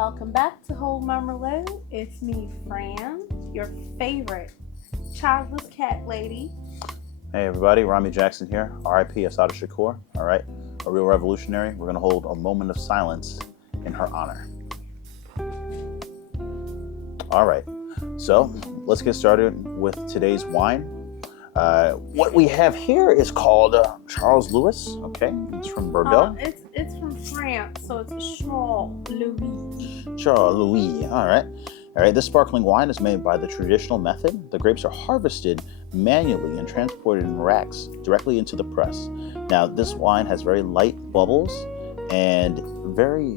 Welcome back to Whole Marmalade. It's me, Fran, your favorite childless cat lady. Hey everybody, Rami Jackson here, R.I.P. Asada Shakur, all right? A real revolutionary. We're gonna hold a moment of silence in her honor. All right, so let's get started with today's wine. What we have here is called Charles Louis, okay? It's from Bordeaux. It's from France, so it's Charles Louis. Charles Louis, all right. All right, this sparkling wine is made by the traditional method. The grapes are harvested manually and transported in racks directly into the press. Now, this wine has very light bubbles and very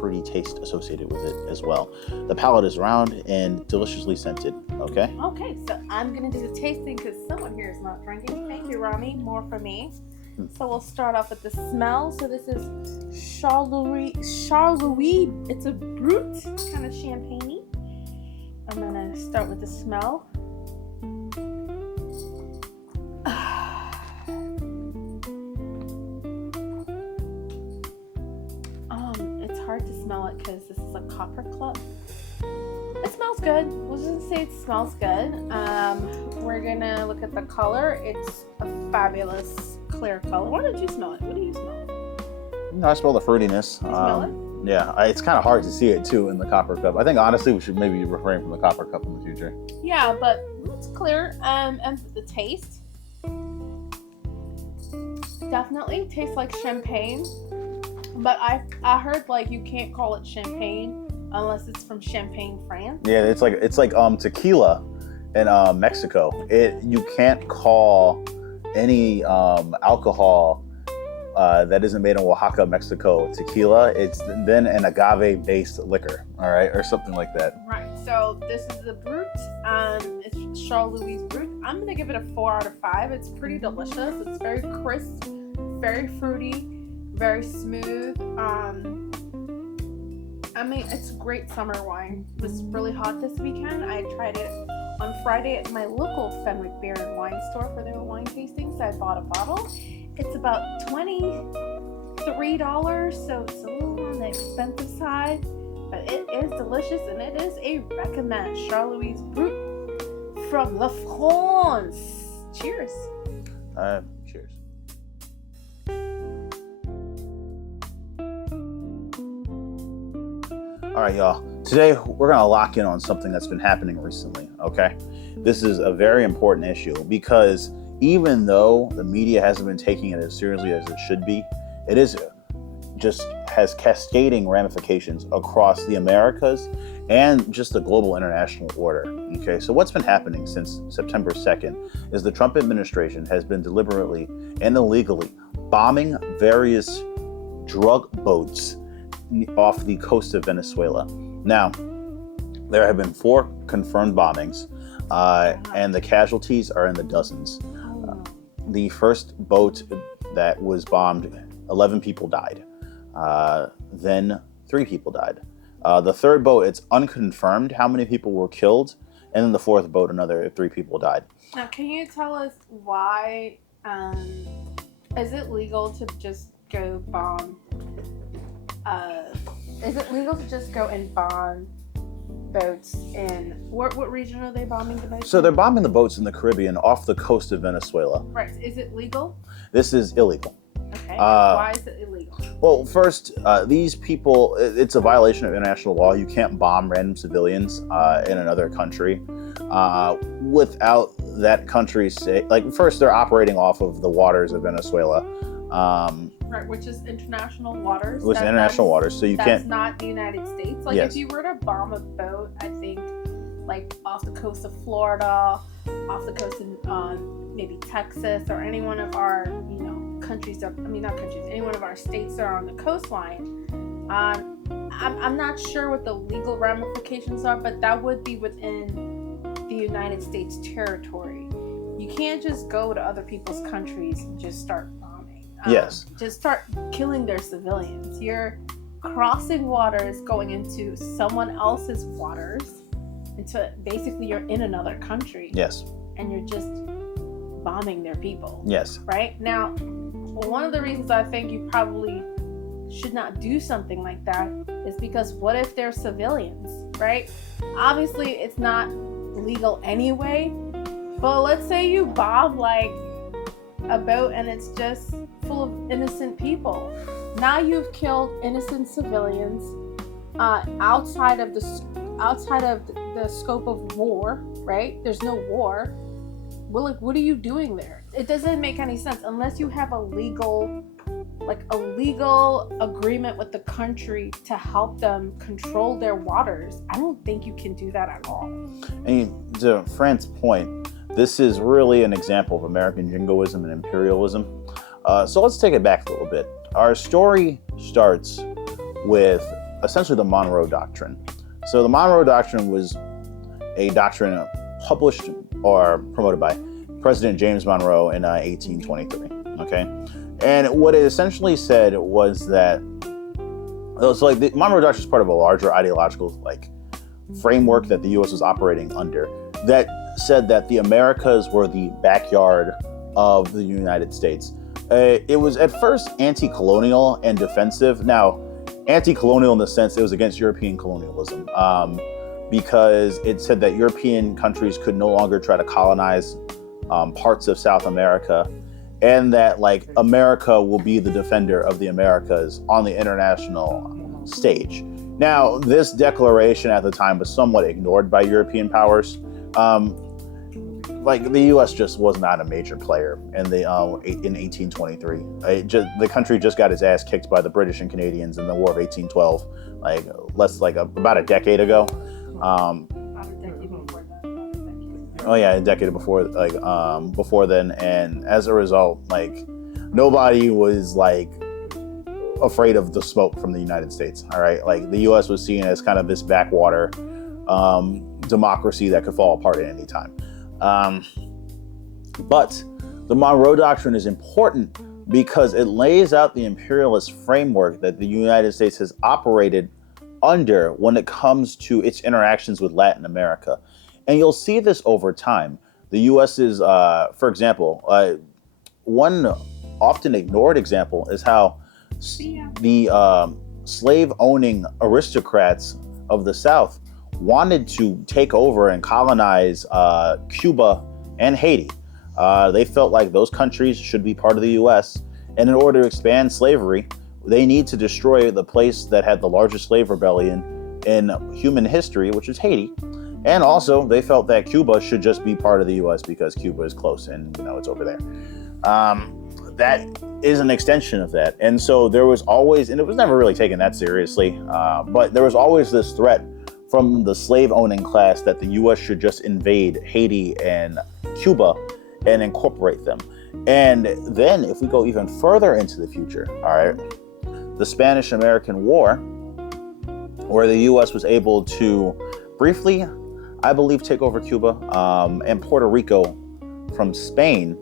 fruity taste associated with it as well. The palate is round and deliciously scented, okay? Okay, so I'm going to do the tasting because someone here is not drinking. Thank you, Rami. More for me. So we'll start off with the smell. So this is Charles Louis. It's a brut, kind of champagne-y. I'm going to start with the smell. It's hard to smell it because this is a copper club. It smells good. We'll just say it smells good. We're going to look at the color. It's a fabulous clear color. Why don't you smell it? What do you smell? I smell the fruitiness. You smell it? Yeah, it's kind of hard to see it too in the copper cup. I think honestly we should maybe refrain from the copper cup in the future. Yeah, but it's clear. And the taste definitely tastes like champagne. But I heard like you can't call it champagne unless it's from Champagne, France. Yeah, it's like tequila in Mexico. You can't call any alcohol that isn't made in Oaxaca, Mexico, tequila. It's then an agave-based liquor, all right, or something like that. Right. So this is the Brut. It's Charles Louis Brut. I'm gonna give it a 4 out of 5. It's pretty delicious. It's very crisp, very fruity, very smooth. I mean, it's great summer wine. It was really hot this weekend. I tried it on Friday at my local Fenwick Beer and Wine store for their wine tastings. I bought a bottle. It's about $23, so it's a little on the expensive side, but it is delicious and it is a recommend. Charles Louis Brut from La France. Cheers. Cheers. All right, y'all. Today, we're going to lock in on something that's been happening recently, okay? This is a very important issue because even though the media hasn't been taking it as seriously as it should be, it is just has cascading ramifications across the Americas and just the global international order, okay? So what's been happening since September 2nd is the Trump administration has been deliberately and illegally bombing various drug boats off the coast of Venezuela. Now, there have been 4 confirmed bombings, and the casualties are in the dozens. The first boat that was bombed, 11 people died. Then 3 people died. The third boat, it's unconfirmed how many people were killed, and then the fourth boat, another 3 people died. Now, can you tell us why? Is it legal to just go bomb? Is it legal to just go and bomb boats in what region are they bombing the boats? So they're bombing the boats in the Caribbean off the coast of Venezuela. Right. Is it legal? This is illegal. Okay. Why is it illegal? Well, first, these people, it's a violation of international law. You can't bomb random civilians in another country without that country say, like, first, they're operating off of the waters of Venezuela. Right, which is international waters. Which is international waters, so you can't. That's not the United States. Like, Yes. if you were to bomb a boat, I think, like, off the coast of Florida, off the coast of maybe Texas, or any one of our, countries, not countries, any one of our states that are on the coastline, I'm not sure what the legal ramifications are, but that would be within the United States territory. You can't just go to other people's countries and just start bombing. Yes. Just start killing their civilians. You're crossing waters, going into someone else's waters, basically you're in another country. Yes. And you're just bombing their people. Yes. Right? Now, one of the reasons I think you probably should not do something like that is because what if they're civilians, right? Obviously, it's not legal anyway, but let's say you bomb like a boat and it's just full of innocent people. Now you've killed innocent civilians outside of the scope of war, right? There's no war. Well, like, what are you doing there? It doesn't make any sense unless you have a legal agreement with the country to help them control their waters. I don't think you can do that at all. And to Fran's point, this is really an example of American jingoism and imperialism. So let's take it back a little bit. Our story starts with essentially the Monroe Doctrine. So the Monroe Doctrine was a doctrine published or promoted by President James Monroe in 1823. Okay, and what it essentially said was that the Monroe Doctrine is part of a larger ideological framework that the U.S. was operating under that said that the Americas were the backyard of the United States. It was at first anti-colonial and defensive. Now, anti-colonial in the sense it was against European colonialism, because it said that European countries could no longer try to colonize parts of South America, and that America will be the defender of the Americas on the international stage. Now, this declaration at the time was somewhat ignored by European powers. The U.S. just was not a major player in 1823. The country just got its ass kicked by the British and Canadians in the War of 1812, about a decade ago. Oh yeah, a decade before, before then, and as a result, nobody was afraid of the smoke from the United States. All right, the U.S. was seen as kind of this backwater democracy that could fall apart at any time. But the Monroe Doctrine is important because it lays out the imperialist framework that the United States has operated under when it comes to its interactions with Latin America. And you'll see this over time. The U.S. is, for example, one often ignored example is how the slave-owning aristocrats of the South wanted to take over and colonize Cuba and Haiti. They felt like those countries should be part of the U.S. And in order to expand slavery, they need to destroy the place that had the largest slave rebellion in human history, which is Haiti. And also, they felt that Cuba should just be part of the U.S. because Cuba is close and, it's over there. That is an extension of that. And so there was always, and it was never really taken that seriously, but there was always this threat from the slave-owning class that the U.S. should just invade Haiti and Cuba and incorporate them. And then if we go even further into the future, all right, the Spanish-American War, where the U.S. was able to briefly, I believe, take over Cuba and Puerto Rico from Spain.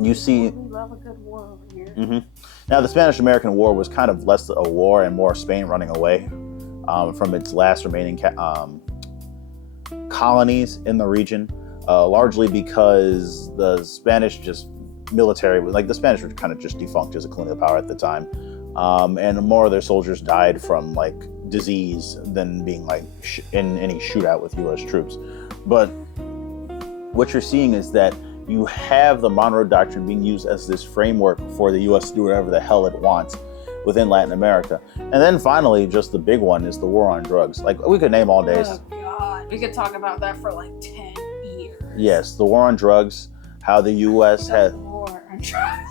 You see, we love a good war over here. Mm-hmm. Now, the Spanish-American War was kind of less a war and more Spain running away from its last remaining colonies in the region, largely because the Spanish military, the Spanish were kind of just defunct as a colonial power at the time, and more of their soldiers died from disease than being in any shootout with U.S. troops. But what you're seeing is that you have the Monroe Doctrine being used as this framework for the U.S. to do whatever the hell it wants within Latin America. And then finally, just the big one is the war on drugs. We could name all days. Oh God, we could talk about that for 10 years. Yes, the war on drugs, how the U.S. had... War on drugs.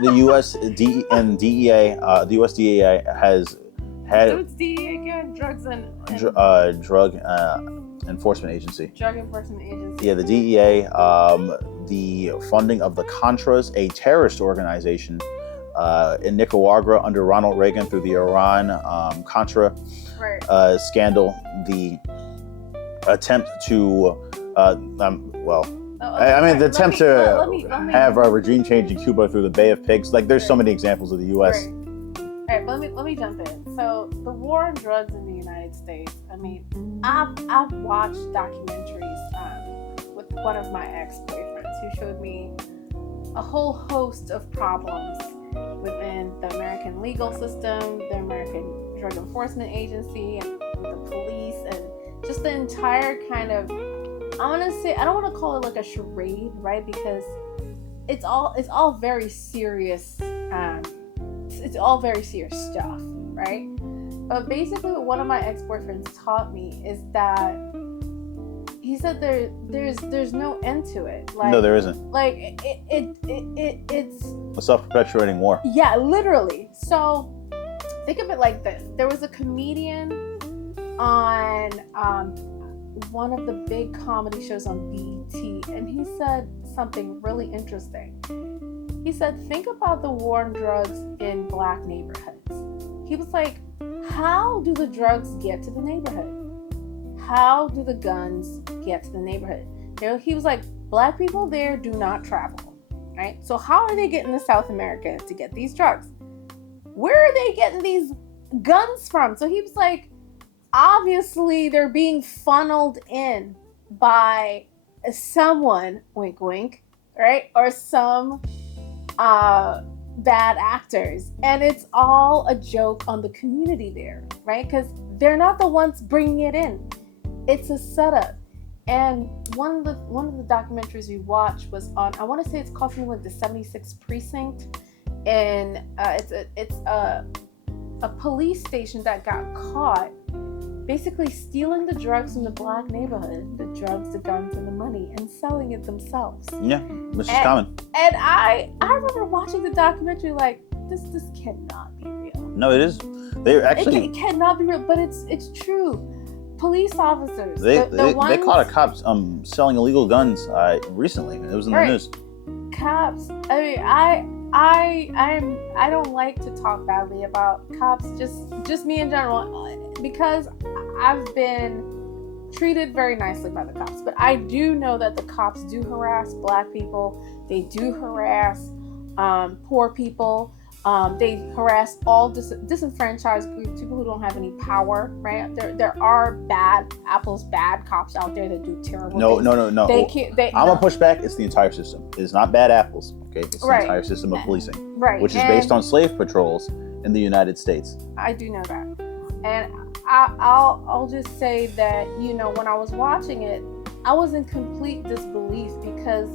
the U.S. and DEA, the U.S. DEA has had... What's DEA again? Drugs and Drug Enforcement Agency. Drug Enforcement Agency. Yeah, the DEA, the funding of the Contras, a terrorist organization in Nicaragua under Ronald Reagan through the Iran-Contra scandal, the attempt to, the attempt to have a regime change in Cuba through the Bay of Pigs. There's so many examples of the U.S. Right. All right, but let me jump in. So the war on drugs in the United States. I've watched documentaries with one of my ex-boyfriends who showed me a whole host of problems within the American legal system, the American Drug Enforcement Agency, and the police, and just the entire kind of, I want to say, I don't want to call it like a charade, right? Because it's all very serious. It's all very serious stuff, right? But basically, what one of my ex-boyfriends taught me is that he said there's no end to it. Like, no, there isn't. Like it's a self-perpetuating war. Yeah, literally. So think of it like this: there was a comedian on one of the big comedy shows on BET, and he said something really interesting. He said, think about the war on drugs in black neighborhoods. He was like, how do the drugs get to the neighborhood? How do the guns get to the neighborhood? He was like, black people there do not travel, right? So how are they getting to South America to get these drugs? Where are they getting these guns from? So he was like, obviously they're being funneled in by someone, wink wink, right? Or some bad actors, and it's all a joke on the community there, right? Because they're not the ones bringing it in. It's a setup. And one of the documentaries we watched was on, I want to say it's called something like the 76th Precinct, and it's a police station that got caught basically stealing the drugs from the black neighborhood, the drugs, the guns, and the money, and selling it themselves. Yeah, which is common. And I remember watching the documentary like, this cannot be real. No, it is. They actually it cannot be real, but it's true. Police officers, they ones, caught a cop selling illegal guns recently. It was in the news. Cops. I mean, I don't like to talk badly about cops. Just me in general, because I've been treated very nicely by the cops, but I do know that the cops do harass black people. They do harass poor people. They harass all disenfranchised groups, people who don't have any power, right? There are bad cops out there that do terrible things. No. I'm gonna push back. It's the entire system. It's not bad apples, okay? It's the entire system of policing, right? Which is based on slave patrols in the United States. I do know that, and I'll just say that, you know, when I was watching it, I was in complete disbelief because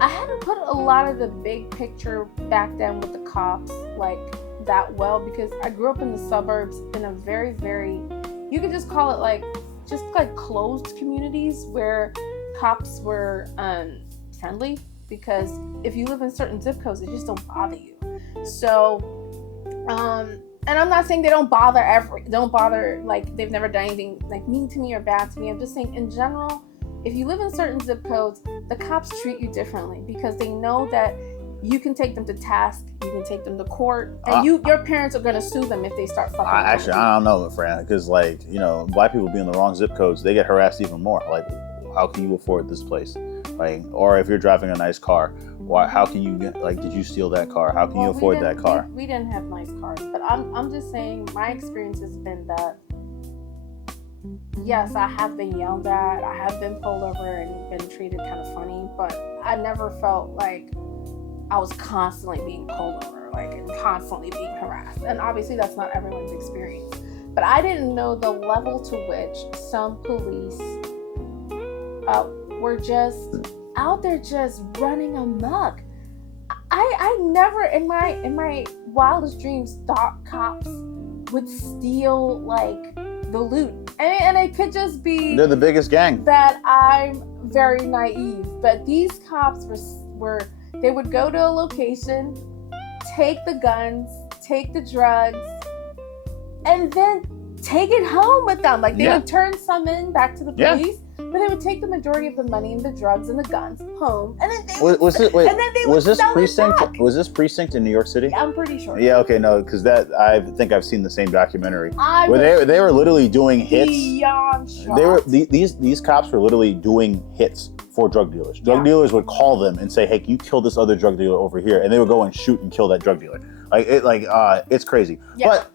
I hadn't put a lot of the big picture back then with the cops like that well, because I grew up in the suburbs in a very, very, you could just call it like closed communities where cops were friendly, because if you live in certain zip codes, they just don't bother you. So, and I'm not saying they don't bother like they've never done anything like mean to me or bad to me. I'm just saying in general, if you live in certain zip codes, the cops treat you differently because they know that you can take them to task, you can take them to court, and your parents are going to sue them if they start fucking. Actually, I don't know, Fran, because like, you know, black people be in the wrong zip codes, they get harassed even more. Like, how can you afford this place? Like, or if you're driving a nice car, how can you get, like, did you steal that car? How can you afford that car? We didn't have nice cars, but I'm just saying my experience has been that, yes, I have been yelled at, I have been pulled over and been treated kind of funny, but I never felt like I was constantly being pulled over, like, and constantly being harassed. And obviously that's not everyone's experience. But I didn't know the level to which some police were just out there just running amok. I never in my wildest dreams thought cops would steal like the loot. And it could just be they're the biggest gang. That I'm very naive. But these cops they would go to a location, take the guns, take the drugs, and then take it home with them. Like they would turn some in back to the police, but they would take the majority of the money and the drugs and the guns home, and then they was this precinct in New York City? I'm pretty sure. Yeah, okay, no, because I think I've seen the same documentary where they were literally doing hits. These cops were literally doing hits for drug dealers. Drug dealers would call them and say, "Hey, can you kill this other drug dealer over here?" And they would go and shoot and kill that drug dealer. It's crazy. Yeah. But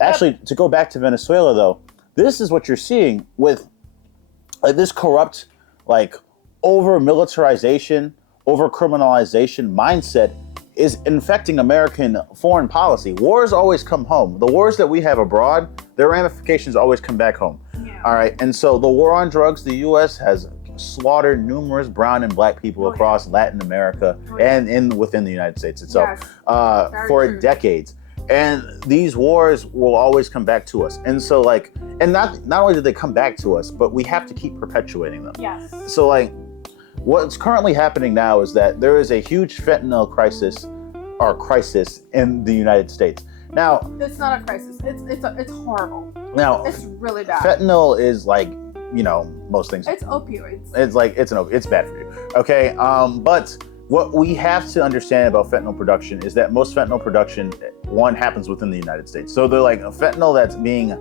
actually, to go back to Venezuela though, this is what you're seeing with like this corrupt, like over militarization, over criminalization mindset is infecting American foreign policy. Wars always come home. The wars that we have abroad, their ramifications always come back home. Yeah. All right. And so the war on drugs, the U.S. has slaughtered numerous brown and black people across Latin America and within the United States itself for true. decades. And these wars will always come back to us. And so like, and not only did they come back to us, but we have to keep perpetuating them. Yes. So like, what's currently happening now is that there is a huge fentanyl crisis in the United States. Now, it's not a crisis. It's horrible. Now, it's really bad. Fentanyl is like, you know, most things. It's opioids. It's like it's bad for you. Okay. But what we have to understand about fentanyl production is that most fentanyl production, one, happens within the United States. So they're like a fentanyl that's being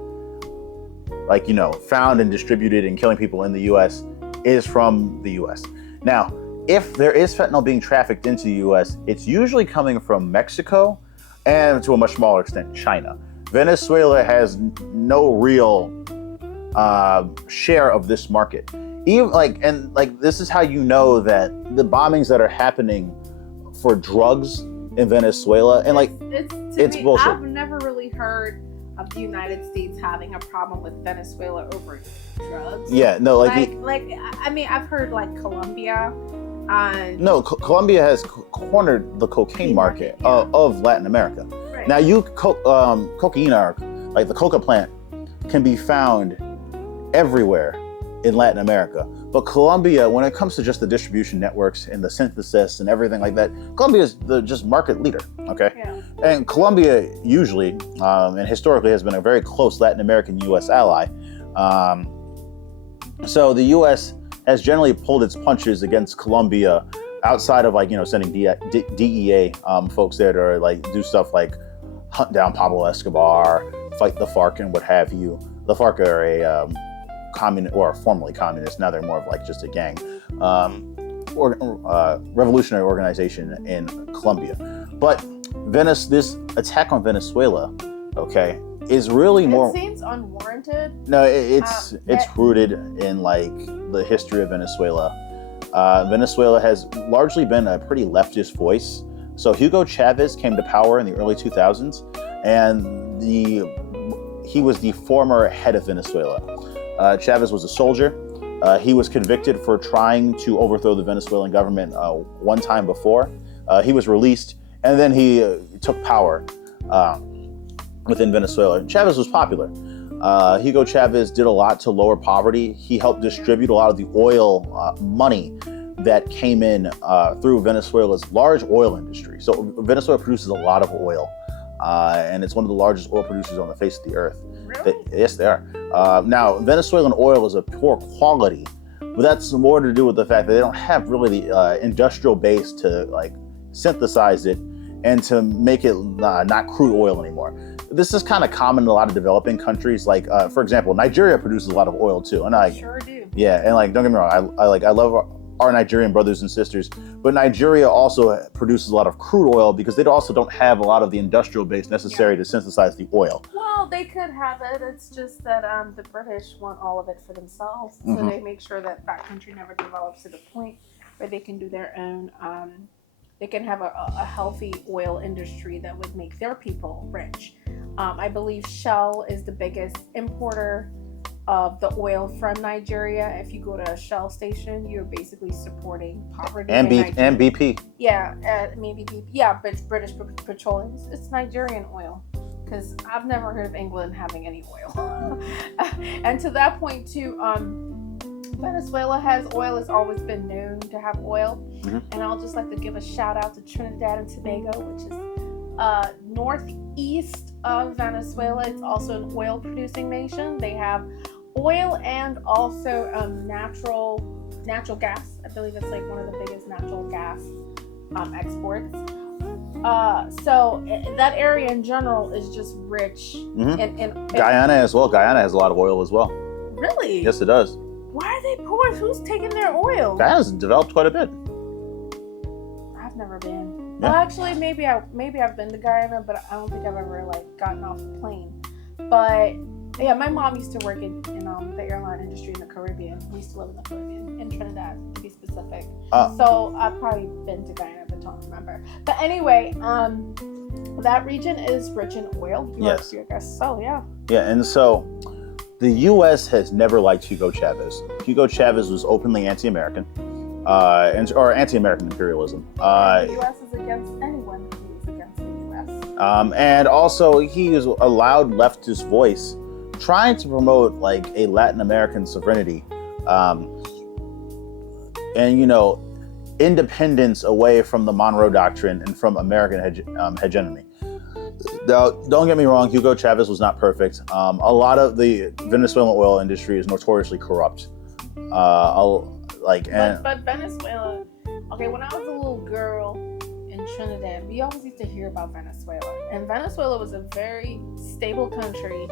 like, you know, found and distributed and killing people in the U.S. is from the U.S. Now, if there is fentanyl being trafficked into the U.S., it's usually coming from Mexico and to a much smaller extent, China. Venezuela has no real share of this market. Even this is how you know that the bombings that are happening for drugs in Venezuela and it's bullshit. I've never really heard of the United States having a problem with Venezuela over drugs. Yeah, no, I mean, I've heard like Colombia. No, Colombia has cornered the cocaine market of Latin America. Right. Now, cocaine, like the coca plant, can be found everywhere in Latin America. But Colombia, when it comes to just the distribution networks and the synthesis and everything like that, Colombia is the just market leader, okay? Yeah. And Colombia usually, and historically, has been a very close Latin American U.S. ally. So the U.S. has generally pulled its punches against Colombia outside of sending DEA folks there to like do stuff like hunt down Pablo Escobar, fight the FARC and what have you. The FARC are a communist, or formerly communist. Now they're more of like just a gang, revolutionary organization in Colombia. But this attack on Venezuela, okay, is really more. It seems unwarranted. No, it's rooted in like the history of Venezuela. Venezuela has largely been a pretty leftist voice. So Hugo Chavez came to power in the early 2000s, and he was the former head of Venezuela. Chavez was a soldier. He was convicted for trying to overthrow the Venezuelan government one time before. He was released, and then he took power within Venezuela. Chavez was popular. Hugo Chavez did a lot to lower poverty. He helped distribute a lot of the oil money that came in through Venezuela's large oil industry. So Venezuela produces a lot of oil, and it's one of the largest oil producers on the face of the earth. Really? Yes, they are. Now, Venezuelan oil is of poor quality, but that's more to do with the fact that they don't have really the industrial base to like synthesize it and to make it not crude oil anymore. This is kind of common in a lot of developing countries. Like, for example, Nigeria produces a lot of oil too, and I sure do. Yeah, and like, don't get me wrong, I love our Nigerian brothers and sisters, but Nigeria also produces a lot of crude oil because they also don't have a lot of the industrial base necessary to synthesize the oil. Well, they could have it. It's just that the British want all of it for themselves, so they make sure that that country never develops to the point where they can do their own. They can have a healthy oil industry that would make their people rich. I believe Shell is the biggest importer of the oil from Nigeria. If you go to a Shell station, you're basically supporting poverty. And BP. Yeah, maybe BP. Yeah, but British Petroleum. It's Nigerian oil. Because I've never heard of England having any oil. And to that point too, Venezuela has oil. It's always been known to have oil. Mm-hmm. And I'll just like to give a shout out to Trinidad and Tobago, which is northeast of Venezuela. It's also an oil producing nation. They have oil and also natural gas. I believe it's like one of the biggest natural gas exports. So that area in general is just rich. Mm-hmm. In Guyana as well. Guyana has a lot of oil as well. Really? Yes, it does. Why are they poor? Who's taking their oil? Guyana's developed quite a bit. I've never been. Yeah. Well, actually, maybe I've been to Guyana, but I don't think I've ever like gotten off the plane. But Yeah, my mom used to work in the airline industry in the Caribbean. We used to live in the Caribbean, in Trinidad, to be specific. So I've probably been to Guyana, but don't remember. But anyway, that region is rich in oil. Yes. I guess so, yeah. Yeah, and so the U.S. has never liked Hugo Chavez. Hugo Chavez was openly anti-American, or anti-American imperialism. The U.S. is against anyone who is against the U.S. And also, he is a loud leftist voice trying to promote like a Latin American sovereignty, and independence away from the Monroe Doctrine and from American hegemony. Now, don't get me wrong, Hugo Chavez was not perfect. A lot of the Venezuelan oil industry is notoriously corrupt. But Venezuela, okay, when I was a little girl in Trinidad, we always used to hear about Venezuela. And Venezuela was a very stable country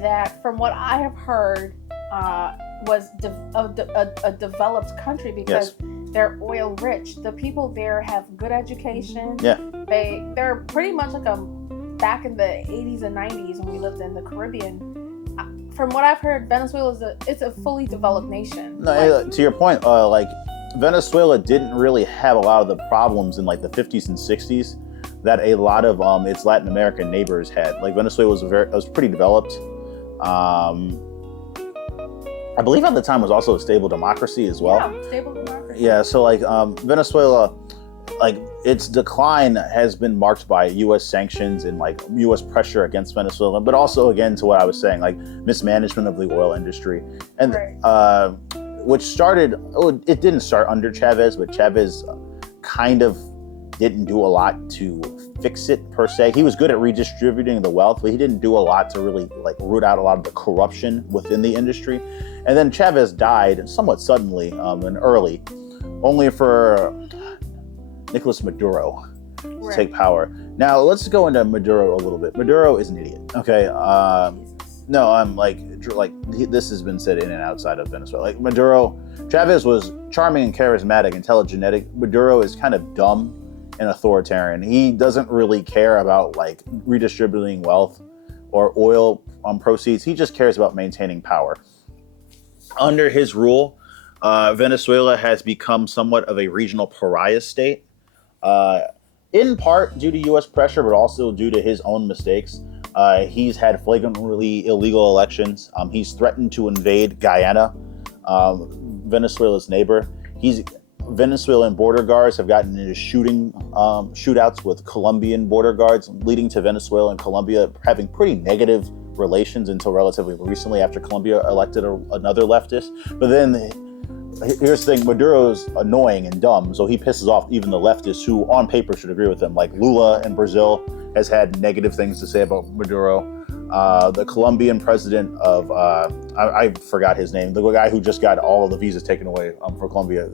that, from what I have heard, was a developed country because they're oil rich. The people there have good education. Yeah. They're pretty much like back in the 80s and 90s when we lived in the Caribbean. From what I've heard, Venezuela it's a fully developed nation. No, to your point, Venezuela didn't really have a lot of the problems in like the 50s and 60s that a lot of its Latin American neighbors had. Like Venezuela was pretty developed. I believe at the time was also a stable democracy as well. Yeah, stable democracy. Yeah, so like Venezuela, like its decline has been marked by U.S. sanctions and like U.S. pressure against Venezuela, but also again to what I was saying, like mismanagement of the oil industry, and which started. It didn't start under Chavez, but Chavez kind of didn't do a lot to fix it per se. He was good at redistributing the wealth, but he didn't do a lot to really like root out a lot of the corruption within the industry. And then Chavez died somewhat suddenly and early, only for Nicolas Maduro to take power. Now let's go into Maduro a little bit. Maduro is an idiot. Okay. No, I'm this has been said in and outside of Venezuela. Like Chavez was charming and charismatic, intelligent. Maduro is kind of dumb and authoritarian. He doesn't really care about like redistributing wealth or oil proceeds. He just cares about maintaining power. Under his rule, Venezuela has become somewhat of a regional pariah state, in part due to U.S. pressure, but also due to his own mistakes. He's had flagrantly illegal elections. He's threatened to invade Guyana, Venezuela's neighbor. Venezuelan border guards have gotten into shootouts with Colombian border guards, leading to Venezuela and Colombia having pretty negative relations until relatively recently after Colombia elected another leftist. But then here's the thing, Maduro's annoying and dumb, so he pisses off even the leftists who on paper should agree with him. Like Lula in Brazil has had negative things to say about Maduro. The Colombian president of, I forgot his name, the guy who just got all of the visas taken away for Colombia.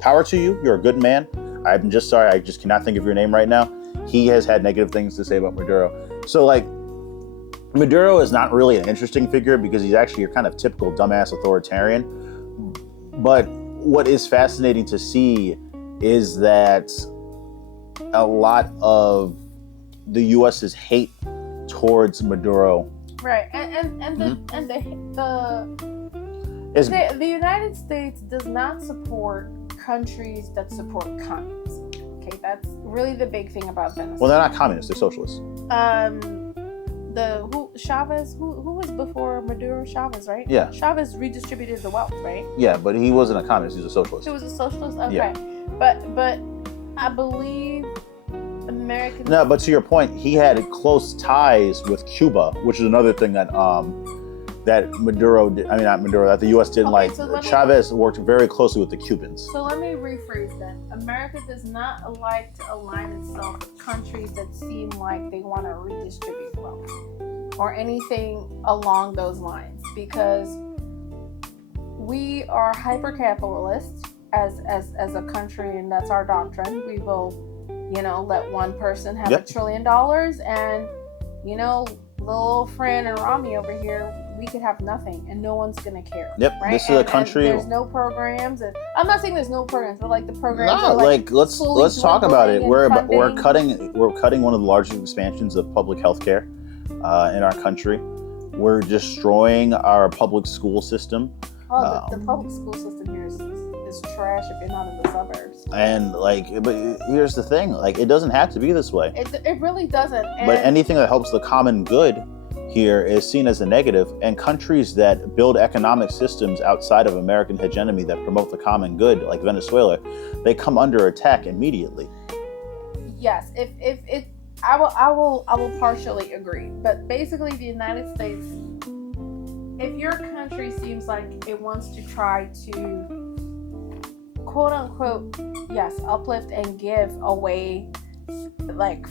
Power to you, you're a good man. I'm just sorry, I just cannot think of your name right now. He has had negative things to say about Maduro. So like, Maduro is not really an interesting figure because he's actually your kind of typical dumbass authoritarian. But what is fascinating to see is that a lot of the U.S.'s hate towards Maduro, right, and the United States does not support countries that support communism. Okay, that's really the big thing about Venezuela. Well, they're not communists; they're socialists. Chavez, who was before Maduro? Chavez, right? Yeah. Chavez redistributed the wealth, right? Yeah, but he wasn't a communist; he was a socialist. He was a socialist. Okay, yeah. But I believe American. No, but to your point, he had close ties with Cuba, which is another thing that that the U.S. didn't like. So Chavez worked very closely with the Cubans. So let me rephrase that. America does not like to align itself with countries that seem like they want to redistribute wealth or anything along those lines, because we are hyper-capitalist as a country, and that's our doctrine. We will, let one person have $1 trillion, and little Fran and Rami over here, we could have nothing and no one's gonna care. Yep. Right? This is a country. And there's no programs, and I'm not saying there's no programs, but like the programs. No, are let's talk about it. We're cutting one of the largest expansions of public health care in our country. We're destroying our public school system. Oh, the public school system here is trash if you're not in the suburbs. And but here's the thing: it doesn't have to be this way. It really doesn't. But anything that helps the common good here is seen as a negative. And countries that build economic systems outside of American hegemony that promote the common good, like Venezuela, they come under attack immediately. Yes, I will partially agree. But basically, the United States, if your country seems like it wants to try to, quote unquote, yes, uplift and give away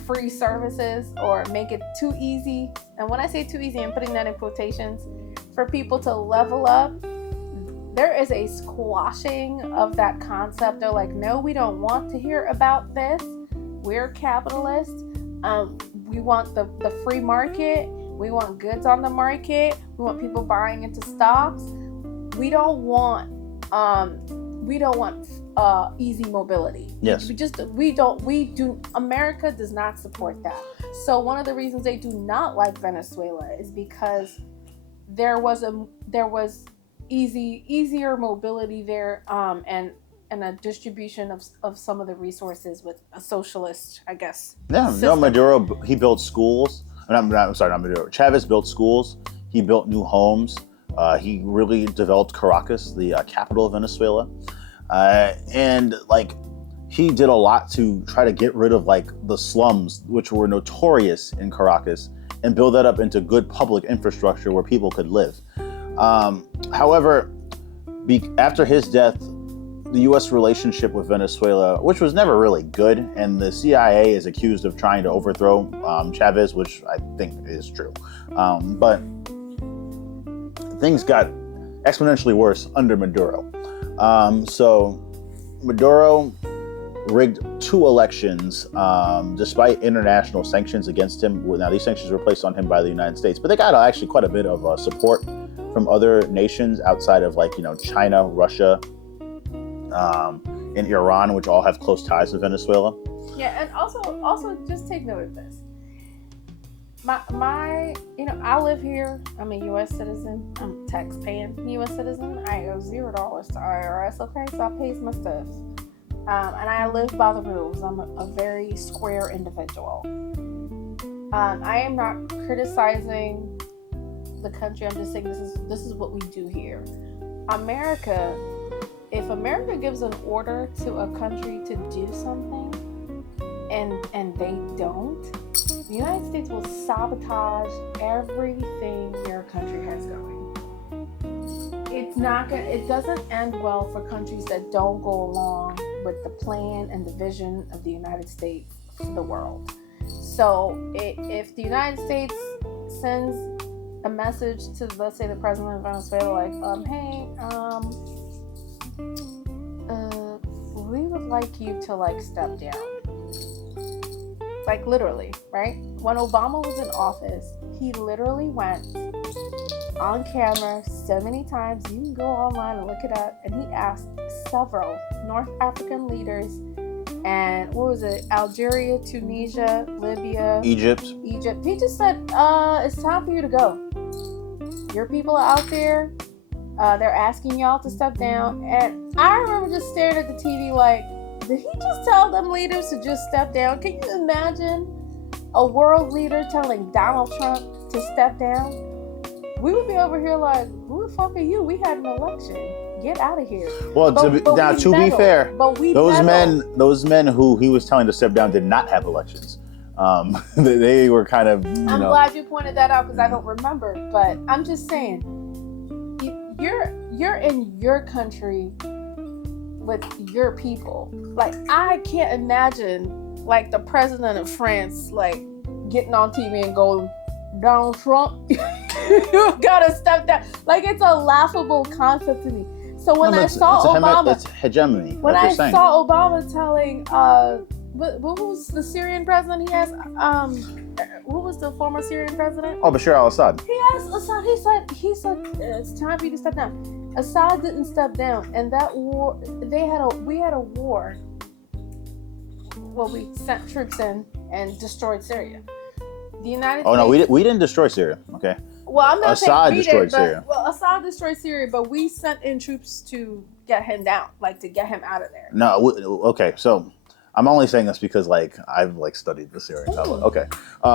free services or make it too easy, and when I say too easy, I'm putting that in quotations, for people to level up, there is a squashing of that concept. They're like, no, we don't want to hear about this. We're capitalists. We want the free market. We want goods on the market. We want people buying into stocks. We don't want easy mobility. Yes. America does not support that. So one of the reasons they do not like Venezuela is because there was easier mobility there, and a distribution of some of the resources with a socialist, I guess. Yeah, no, Maduro, he built schools. I'm sorry, not Maduro. Chavez built schools. He built new homes. He really developed Caracas, the capital of Venezuela. And he did a lot to try to get rid of the slums, which were notorious in Caracas, and build that up into good public infrastructure where people could live. However, after his death, the U.S. relationship with Venezuela, which was never really good, and the CIA is accused of trying to overthrow Chavez, which I think is true. But things got exponentially worse under Maduro. So Maduro rigged 2 elections despite international sanctions against him. Now, these sanctions were placed on him by the United States, but they got actually quite a bit of support from other nations outside of China, Russia, and Iran, which all have close ties with Venezuela. Yeah, and also just take note of this. I live here. I'm a U.S. citizen. I'm a tax-paying U.S. citizen. I owe $0 to IRS. Okay, so I pay my stuff, and I live by the rules. I'm a very square individual. I am not criticizing the country. I'm just saying this is what we do here. America. If America gives an order to a country to do something and they don't, the United States will sabotage everything your country has going. It doesn't end well for countries that don't go along with the plan and the vision of the United States for the world. So if the United States sends a message to, let's say, the president of Venezuela, hey, we would like you to step down. Literally, right? When Obama was in office, he literally went on camera so many times. You can go online and look it up. And he asked several North African leaders, and what was it? Algeria, Tunisia, Libya, Egypt. He just said, it's time for you to go. Your people are out there. They're asking y'all to step down. And I remember just staring at the TV did he just tell them leaders to just step down? Can you imagine a world leader telling Donald Trump to step down? We would be over here who the fuck are you? We had an election. Get out of here. Well, to be fair, those men who he was telling to step down did not have elections. They were kind of, I'm glad you pointed that out because I don't remember. But I'm just saying, you're in your country with your people. I can't imagine the president of France getting on TV and going, Donald Trump, you gotta step down. It's a laughable concept to me. So when I saw Obama, it's hegemony. When I saw Obama telling what was the Syrian president he asked? Who was the former Syrian president? Oh, Bashar al-Assad. He asked Assad. He said it's time for you to step down. Assad didn't step down, and that war. We had a war. Well, we sent troops in and destroyed Syria. The United States. Oh no, we didn't destroy Syria. Okay, Well, I'm not Assad saying we destroyed did, but Syria. well, Assad destroyed Syria, but we sent in troops to get him down, like to get him out of there. No, okay. So I'm only saying this because like I've like studied the Syrian conflict. Okay,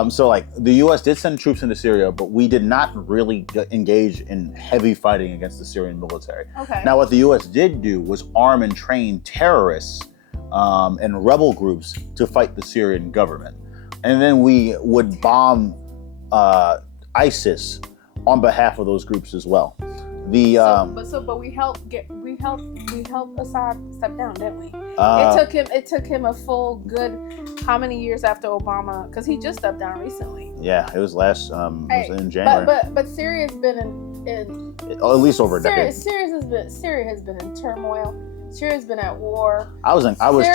so like the U.S. did send troops into Syria, but we did not really engage in heavy fighting against the Syrian military. Okay. Now, what the U.S. did do was arm and train terrorists and rebel groups to fight the Syrian government, and then we would bomb ISIS on behalf of those groups as well. But we helped Assad step down, didn't we? It took him a full good how many years after Obama, because he just stepped down recently. Yeah, it was last it was in January. But Syria's been in at least over a decade. Syria has been in turmoil. Syria's been at war. I was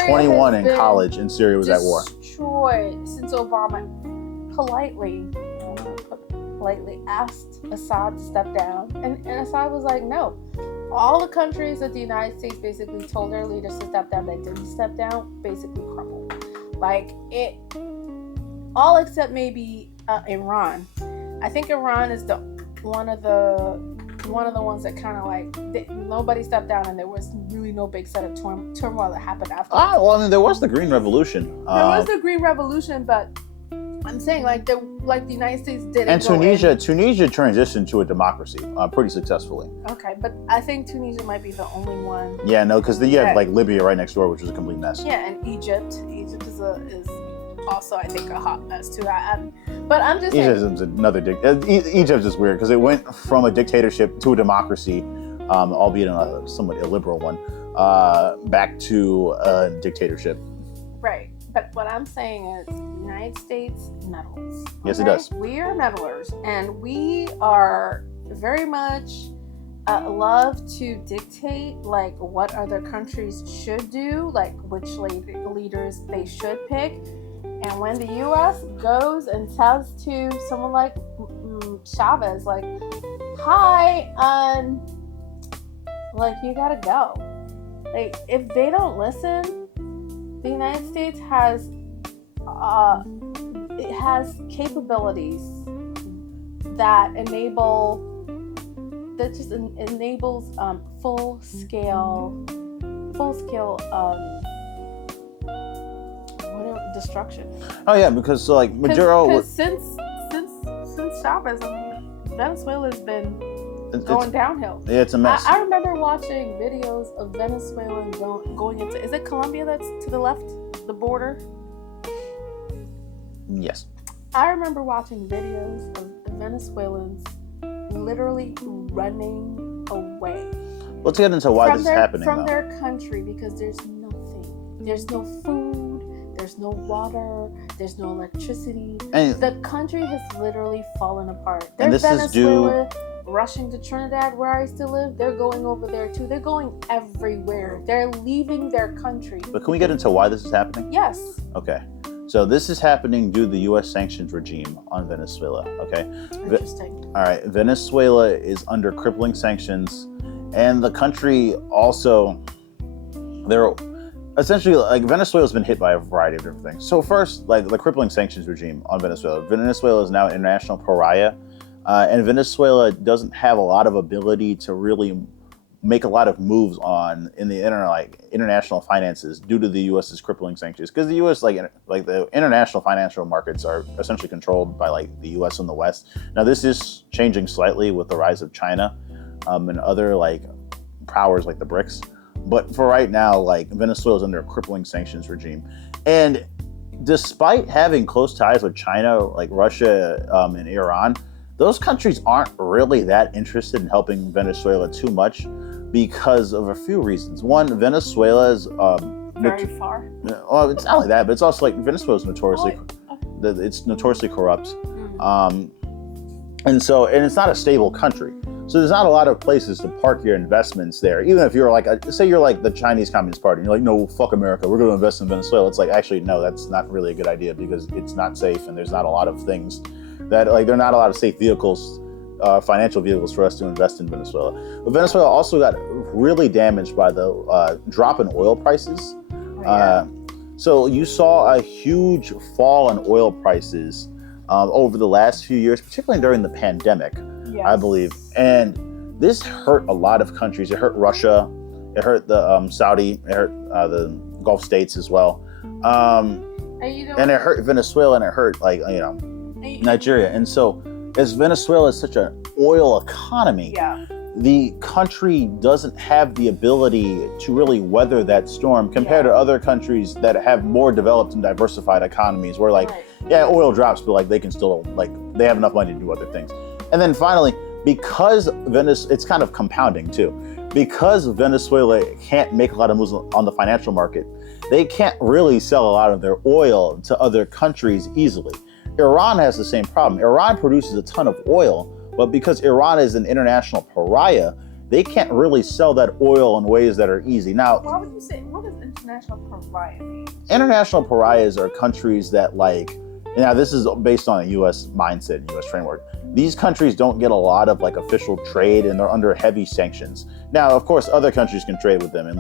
21 in college, and Syria was at war. Destroyed since Obama politely asked Assad to step down, and Assad was like, no. All the countries that the United States basically told their leaders to step down, they didn't step down, basically crumbled. Like it, all except maybe Iran. I think Iran is one of the ones that kind of like nobody stepped down, and there was really no big set of turmoil that happened after. Well, I mean, there was the Green Revolution. There was the Green Revolution, but I'm saying like the United States did. And Tunisia transitioned to a democracy pretty successfully. Okay, but I think Tunisia might be the only one. Yeah, no, because you have like Libya right next door, which was a complete mess. Yeah, and Egypt. Egypt is also, I think, a hot mess too. But I'm just saying. Egypt is another Egypt is weird because it went from a dictatorship to a democracy, albeit a somewhat illiberal one, back to a dictatorship. Right. But what I'm saying is, United States meddles. Yes, it does. We are meddlers, and we are very much love to dictate like what other countries should do, like which leaders they should pick. And when the U.S. goes and tells to someone like Chavez, like, "Hi, like you gotta go," like if they don't listen. The United States has capabilities that just enables full scale destruction. Oh yeah, because so like Maduro. Since Chavez, Venezuela's been going downhill. Yeah, it's a mess. I remember watching videos of Venezuelans going into, is it Colombia that's to the left, the border? Yes. I remember watching videos of Venezuelans literally running away. Let's get into why this is happening. From their country, because there's nothing. There's no food, there's no water, there's no electricity. And the country has literally fallen apart. And this is due... rushing to Trinidad, where I used to live. They're going over there too. They're going everywhere. They're leaving their country. But can we get into why this is happening? Yes. Okay. So this is happening due to the U.S. sanctions regime on Venezuela. Okay. Interesting. All right. Venezuela is under crippling sanctions, and the country also, they're essentially like Venezuela's been hit by a variety of different things. So first, like the crippling sanctions regime on Venezuela. Venezuela is now an international pariah. And Venezuela doesn't have a lot of ability to really make a lot of moves in the international finances due to the U.S.'s crippling sanctions. Because the U.S. like the international financial markets are essentially controlled by like the U.S. and the West. Now this is changing slightly with the rise of China and other like powers like the BRICS. But for right now, like Venezuela is under a crippling sanctions regime, and despite having close ties with China, like Russia and Iran. Those countries aren't really that interested in helping Venezuela too much because of a few reasons. One, Venezuela's very far. Well, it's not like that, but it's also like Venezuela's notoriously it's notoriously corrupt, and it's not a stable country. So there's not a lot of places to park your investments there. Even if you're like, say you're like the Chinese Communist Party, and you're like, no, fuck America, we're going to invest in Venezuela. It's like, actually, no, that's not really a good idea because it's not safe, and there's not a lot of things that like there are not a lot of safe vehicles, financial vehicles for us to invest in Venezuela. But Venezuela also got really damaged by the drop in oil prices. So you saw a huge fall in oil prices over the last few years, particularly during the pandemic, Yes. I believe. And this hurt a lot of countries. It hurt Russia. It hurt the Saudi. It hurt the Gulf states as well. And it hurt Venezuela, and it hurt Nigeria. And so, as Venezuela is such an oil economy, the country doesn't have the ability to really weather that storm compared to other countries that have more developed and diversified economies where oil drops, but like they can still they have enough money to do other things. And then finally, because it's kind of compounding too, because Venezuela can't make a lot of moves on the financial market, they can't really sell a lot of their oil to other countries easily. Iran has the same problem. Iran produces a ton of oil, but because Iran is an international pariah, they can't really sell that oil in ways that are easy. Now, why would you say, what does international pariah mean? International pariahs are countries that now this is based on a U.S. mindset, U.S. framework. These countries don't get a lot of official trade, and they're under heavy sanctions. Now, of course, other countries can trade with them, and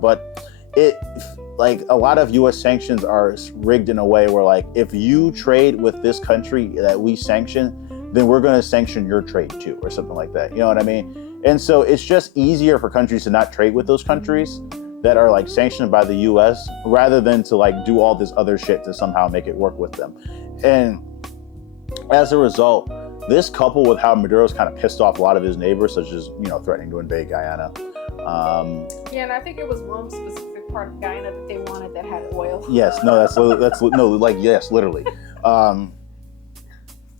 but a lot of U.S. sanctions are rigged in a way where if you trade with this country that we sanction, then we're going to sanction your trade too, or something like that. You know what I mean? And so it's just easier for countries to not trade with those countries that are sanctioned by the U.S. rather than to do all this other shit to somehow make it work with them. And as a result, this coupled with how Maduro's kind of pissed off a lot of his neighbors, such as threatening to invade Guyana. And I think it was one specific part of Guyana that they wanted that had oil. Yes, yes, literally.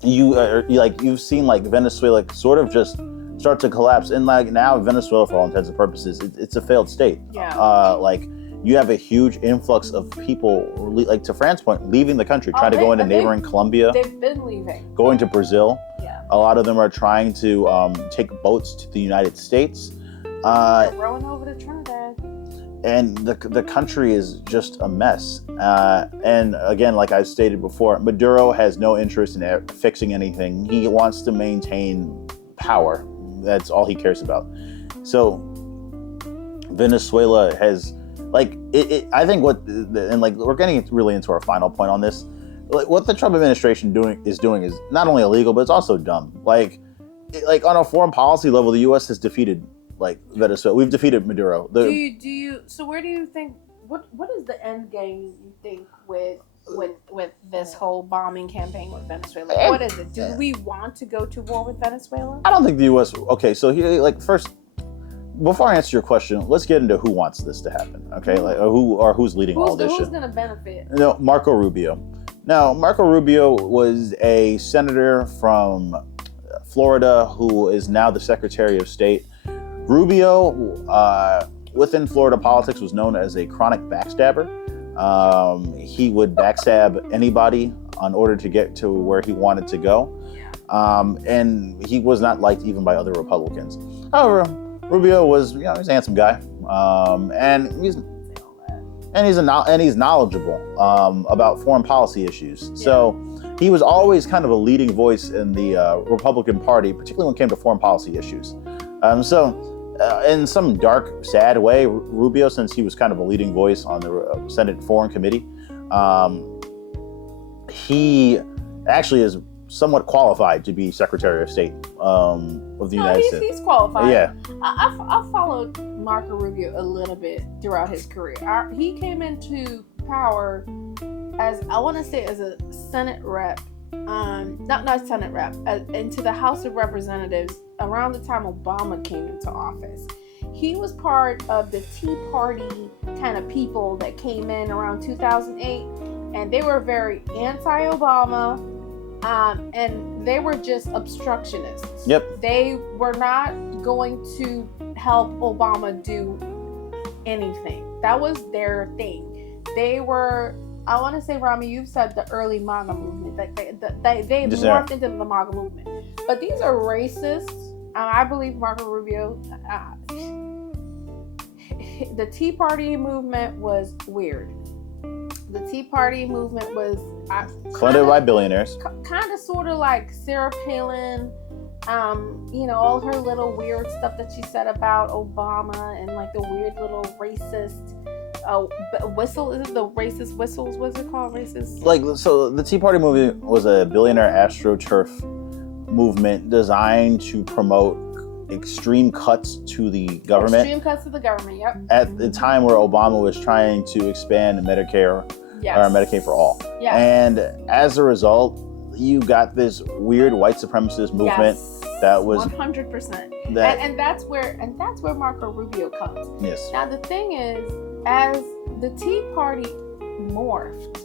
You've seen Venezuela sort of just start to collapse, and now Venezuela, for all intents and purposes, it's a failed state. You have a huge influx of people, to Fran's point, leaving the country, trying to go into neighboring Colombia. They've been leaving. Going to Brazil. Yeah. A lot of them are trying to take boats to the United States. They're rowing over to Trinidad. And the country is just a mess. And again, like I stated before, Maduro has no interest in fixing anything. He wants to maintain power. That's all he cares about. So Venezuela has, I think we're getting really into our final point on this. What the Trump administration is doing is not only illegal, but it's also dumb. On a foreign policy level, the U.S. has defeated Venezuela. We've defeated Maduro. So where do you think, what is the end game you think with this whole bombing campaign with Venezuela? What is it? Do we want to go to war with Venezuela? I don't think the U.S. Okay, so here, first, before I answer your question, let's get into who wants this to happen. Okay, who's leading all this shit? Who's going to benefit? Marco Rubio. Now, Marco Rubio was a senator from Florida who is now the Secretary of State. Rubio, within Florida politics, was known as a chronic backstabber. He would backstab anybody in order to get to where he wanted to go. And he was not liked even by other Republicans. However, Rubio was, he's a handsome guy. And he's knowledgeable about foreign policy issues. So he was always kind of a leading voice in the Republican Party, particularly when it came to foreign policy issues. In some dark, sad way, Rubio, since he was kind of a leading voice on the Senate Foreign Committee, he actually is somewhat qualified to be Secretary of State of the United States. He's qualified. Yeah. I followed Marco Rubio a little bit throughout his career. He came into power as a Senate rep, not Senate rep, into the House of Representatives around the time Obama came into office. He was part of the Tea Party kind of people that came in around 2008, and they were very anti-Obama, and they were just obstructionists. Yep. They were not going to help Obama do anything. That was their thing. They were, I want to say, Rami, you've said the early MAGA movement. They morphed into the MAGA movement. But these are racists. I believe Marco Rubio, the Tea Party movement was weird. The Tea Party movement was funded by billionaires. Kind of sort of like Sarah Palin, all her little weird stuff that she said about Obama and the weird little racist whistle. Is it the racist whistles? What's it called? Racist. Like, so the Tea Party movement was a billionaire astroturf movement designed to promote extreme cuts to the government. Extreme cuts to the government. Yep. At the time where Obama was trying to expand Medicare or Medicaid for all. Yes. And as a result, you got this weird white supremacist movement that was 100%. And that's where Marco Rubio comes. Yes. Now the thing is, as the Tea Party morphed,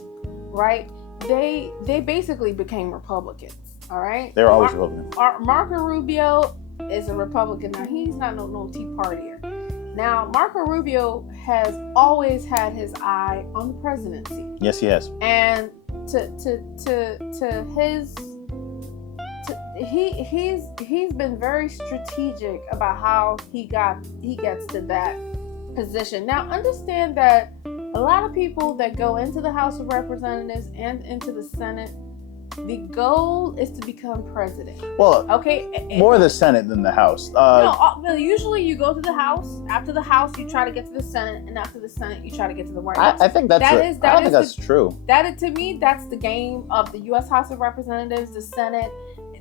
right? They basically became Republicans. All right. They were always Republican. Marco Rubio is a Republican. Now he's not no Tea Partier. Now Marco Rubio has always had his eye on the presidency. Yes, he has. And he's been very strategic about how he gets to that position. Now understand that a lot of people that go into the House of Representatives and into the Senate, the goal is to become president. Well, okay, more the Senate than the House. No, usually you go to the House. After the House, you try to get to the Senate, and after the Senate, you try to get to the White House. I think that's I don't think that's true. To me, that's the game of the U.S. House of Representatives, the Senate.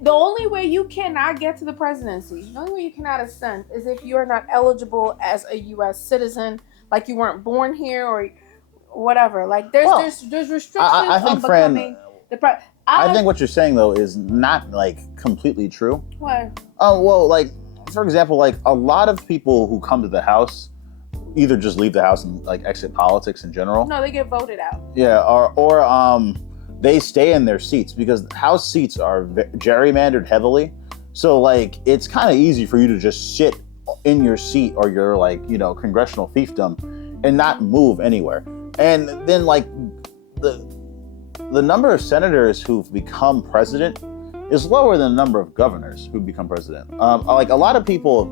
The only way you cannot get to the presidency, the only way you cannot ascend, is if you are not eligible as a U.S. citizen, like you weren't born here or whatever. Like there's restrictions I think, on becoming the president. I think what you're saying though is not like completely true. Why? Well, like for example, like a lot of people who come to the House either just leave the House and like exit politics in general. No, they get voted out. Yeah, or they stay in their seats because House seats are gerrymandered heavily. So like it's kind of easy for you to just sit in your seat or your like, congressional fiefdom and not move anywhere. And then like the number of senators who've become president is lower than the number of governors who become president. Like a lot of people,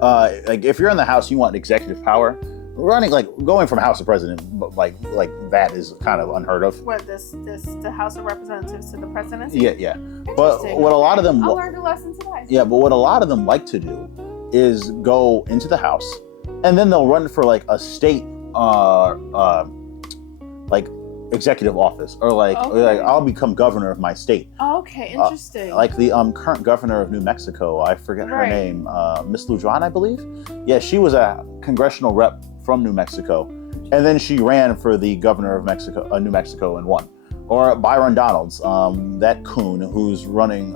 like if you're in the House, you want executive power. Going from House to president, like that is kind of unheard of. What the House of Representatives to the presidency? Yeah. But what a lot of them, I learned a lesson today. Yeah, but what a lot of them like to do is go into the House, and then they'll run for like a state, like executive office, or like I'll become governor of my state. Okay, interesting. Like the current governor of New Mexico, I forget her name, Miss Lujan, I believe. Yeah, she was a congressional rep from New Mexico, and then she ran for the governor of New Mexico and won. Or Byron Donalds, that coon who's running. He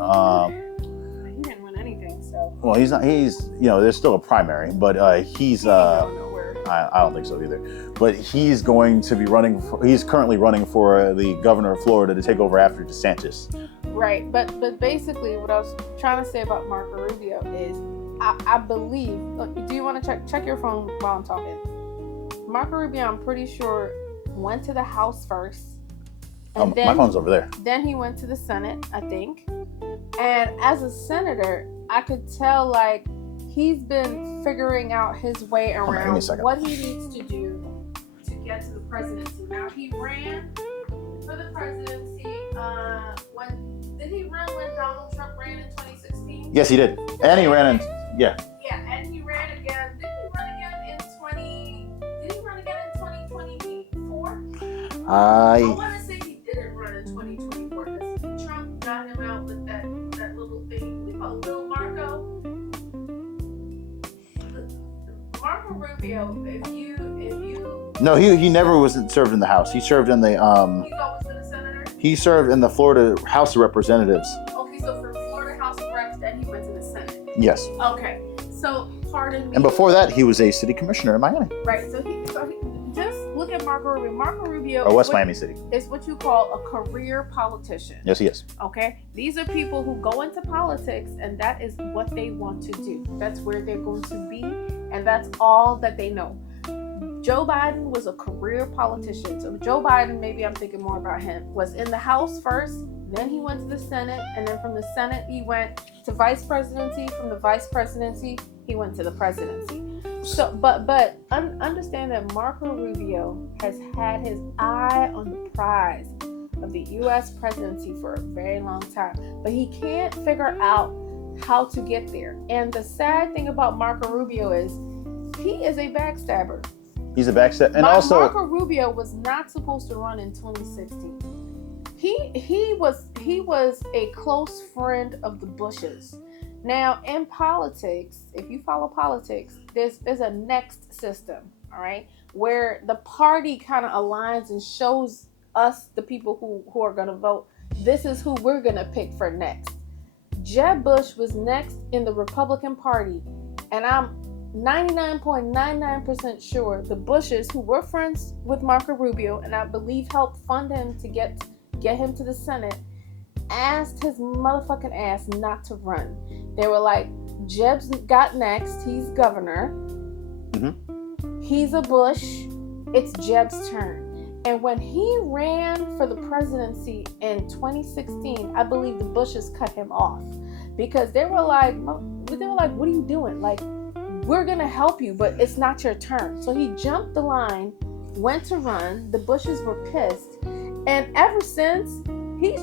didn't win anything, so. Well, he's not. He's there's still a primary, but he's. I don't think so either. But he's going to be running. He's currently running for the governor of Florida to take over after DeSantis. Right, but basically, what I was trying to say about Marco Rubio is, I believe. Look, do you want to check your phone while I'm talking? Marco Rubio, I'm pretty sure, went to the House first. And then, my phone's over there. Then he went to the Senate, I think. And as a senator, I could tell like he's been figuring out his way around what he needs to do to get to the presidency. Now he ran for the presidency. Did he run when Donald Trump ran in 2016? Yes, he did. And he ran in. Yeah. Yeah, and he ran again. Did he run again in 2024? I want to say he didn't run in 2024 because Trump got him out with that little thing we call Little Marco. Marco Rubio, if you No, he never served in the House. He served in the He's always been a senator. He served in the Florida House of Representatives. Okay, so from Florida House of Reps, then he went to the Senate. Yes. Okay, so pardon me. And before that, he was a city commissioner in Miami. Right. So he just look at Marco Rubio. Marco Rubio. Or West Miami City. Is what you call a career politician. Yes, he is. Okay. These are people who go into politics, and that is what they want to do. That's where they're going to be, and that's all that they know. Joe Biden was a career politician. So Joe Biden, maybe I'm thinking more about him, was in the House first, then he went to the Senate, and then from the Senate he went to vice presidency. From the vice presidency, he went to the presidency. So, but understand that Marco Rubio has had his eye on the prize of the U.S. presidency for a very long time, but he can't figure out how to get there. And the sad thing about Marco Rubio is he is a backstabber. He's a backstep, and also Marco Rubio was not supposed to run in 2016. He was a close friend of the Bushes. Now, in politics, if you follow politics, there's a next system, all right, where the party kind of aligns and shows us, the people who are going to vote, this is who we're going to pick for next. Jeb Bush was next in the Republican Party, and I'm 99.99% sure the Bushes, who were friends with Marco Rubio, and I believe helped fund him to get him to the Senate, asked his motherfucking ass not to run. They were like, Jeb's got next. He's governor. Mm-hmm. He's a Bush. It's Jeb's turn. And when he ran for the presidency in 2016, I believe the Bushes cut him off because they were like, what are you doing? Like, we're going to help you, but it's not your turn. So he jumped the line, went to run. The Bushes were pissed. And ever since, he's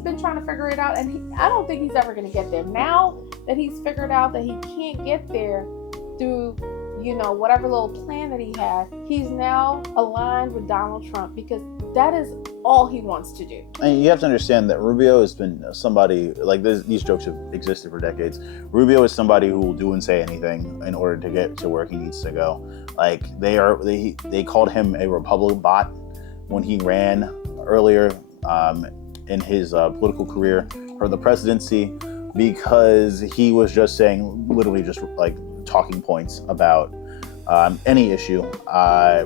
been trying to figure it out. And I don't think he's ever going to get there. Now that he's figured out that he can't get there through, whatever little plan that he had, he's now aligned with Donald Trump because that is all he wants to do. And you have to understand that Rubio has been somebody, like these jokes have existed for decades. Rubio is somebody who will do and say anything in order to get to where he needs to go. Like they called him a Republican bot when he ran earlier in his political career for the presidency, because he was just saying literally just like talking points about any issue.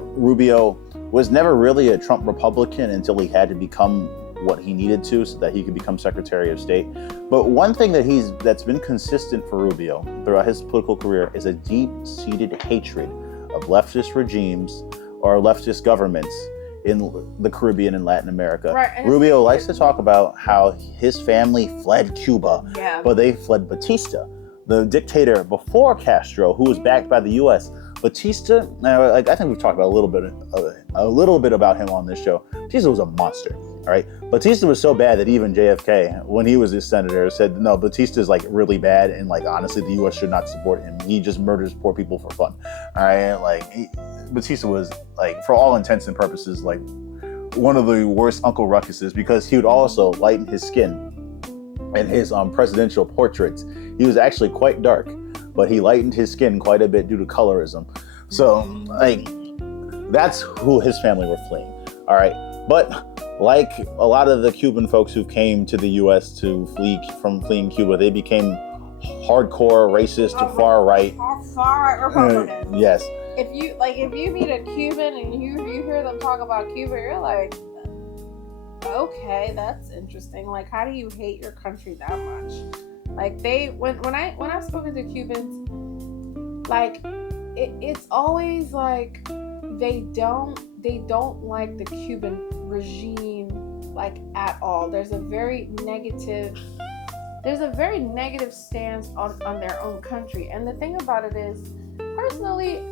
Rubio was never really a Trump Republican until he had to become what he needed to so that he could become Secretary of State. But one thing that's been consistent for Rubio throughout his political career is a deep-seated hatred of leftist regimes or leftist governments in the Caribbean and Latin America. Right, Rubio likes to talk about how his family fled Cuba, but they fled Batista, the dictator before Castro, who was backed by the U.S. Batista, I think we've talked about a little bit about him on this show. Batista was a monster. All right, Batista was so bad that even JFK, when he was his senator, said, no, Batista's like really bad, and like honestly, the U.S. should not support him. He just murders poor people for fun. All right, Batista was like, for all intents and purposes, like one of the worst Uncle Ruckuses, because he would also lighten his skin in his presidential portraits. He was actually quite dark, but he lightened his skin quite a bit due to colorism. So like that's who his family were fleeing. All right, but like a lot of the Cuban folks who came to the U.S. to fleeing Cuba, they became hardcore racist, far right, far Republican. Yes. If you meet a Cuban and you hear them talk about Cuba, you're like, okay, that's interesting. Like, how do you hate your country that much? Like when I've spoken to Cubans, like it's always like they don't like the Cuban regime like at all. There's a very negative stance on their own country. And the thing about it is, personally,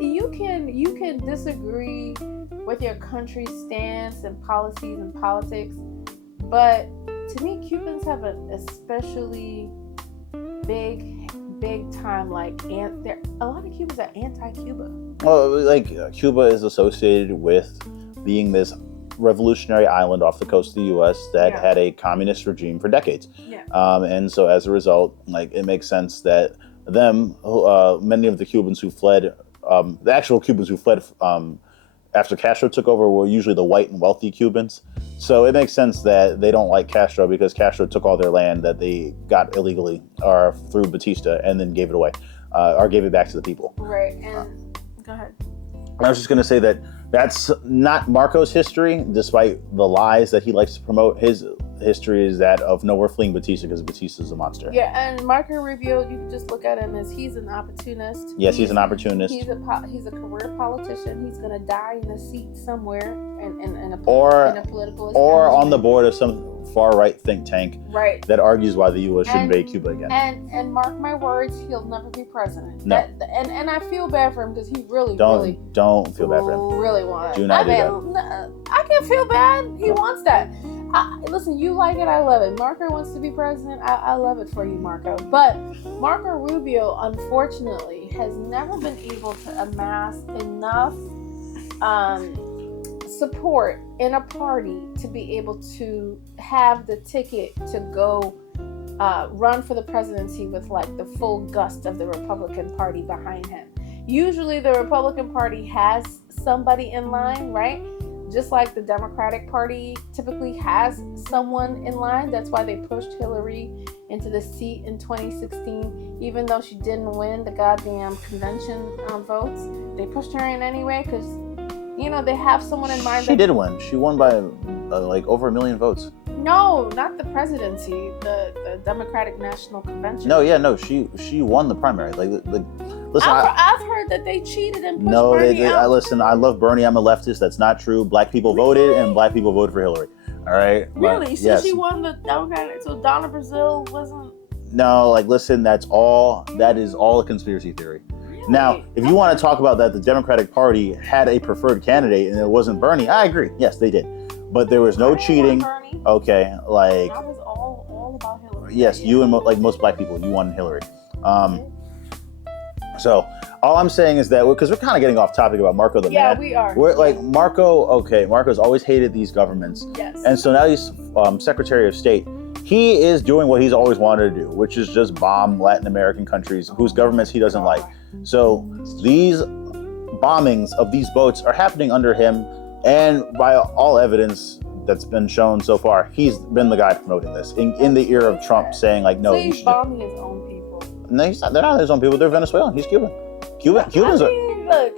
you can disagree with your country's stance and policies and politics, but to me, Cubans have an especially big time, like, and a lot of Cubans are anti-Cuba. Well, like Cuba is associated with being this revolutionary island off the coast of the U.S. that had a communist regime for decades. Yeah. And so as a result, like, it makes sense that many of the Cubans who fled, the actual Cubans who fled after Castro took over were usually the white and wealthy Cubans. So it makes sense that they don't like Castro because Castro took all their land that they got illegally or through Batista and then gave it away or gave it back to the people. Right. And go ahead. I was just going to say that that's not Marco's history, despite the lies that he likes to promote. His history is that of, no, we're fleeing Batista because Batista's a monster. Yeah, and Marco Rubio, you can just look at him as he's an opportunist. Yes, he's an opportunist. He's a career politician. He's going to die in a seat somewhere in a political or on the board of some far-right think tank Right. that argues why the U.S. should invade Cuba again. And mark my words, he'll never be president. No. And I feel bad for him because he really don't feel bad for him. Really wants. Do not do that. I can feel bad. He wants that. Listen, you like it, I love it. Marco wants to be president. I love it for you, Marco. But Marco Rubio, unfortunately, has never been able to amass enough support in a party to be able to have the ticket to go run for the presidency with like the full gust of the Republican Party behind him. Usually the Republican Party has somebody in line, right? Just like the Democratic Party typically has someone in line. That's why they pushed Hillary into the seat in 2016, even though she didn't win the goddamn convention votes. They pushed her in anyway because, you know, they have someone in mind. She did win. She won by like over 1 million votes. No, not the presidency. The Democratic National Convention. No, she won the primary. Listen, I've heard that they cheated and pushed no, Bernie out. Listen, I love Bernie. I'm a leftist. That's not true. Black people voted, and black people voted for Hillary. All right. Really? But, So yes. she won the Democratic. So Donna Brazile wasn't. No, listen. That is all a conspiracy theory. Really? Now, if you want to talk about that, the Democratic Party had a preferred candidate, and it wasn't Bernie. I agree. Yes, they did, but there was no cheating. Bernie. Okay, like. I was all about Hillary. Yes, you and like most black people, you won Hillary. So all I'm saying is that because we're kind of getting off topic about Marco the Yeah, man. we are. We're like Marco. Okay, Marco's always hated these governments, Yes. and so now he's Secretary of State. He is doing what he's always wanted to do, which is just bomb Latin American countries whose governments he doesn't like. So these bombings of these boats are happening under him, and by all evidence that's been shown so far, he's been the guy promoting this in the ear of Trump, saying like, no, so you he's should. bombing his own people. No, he's not. They're not his own people. They're Venezuelan. He's Cuban. Cubans look,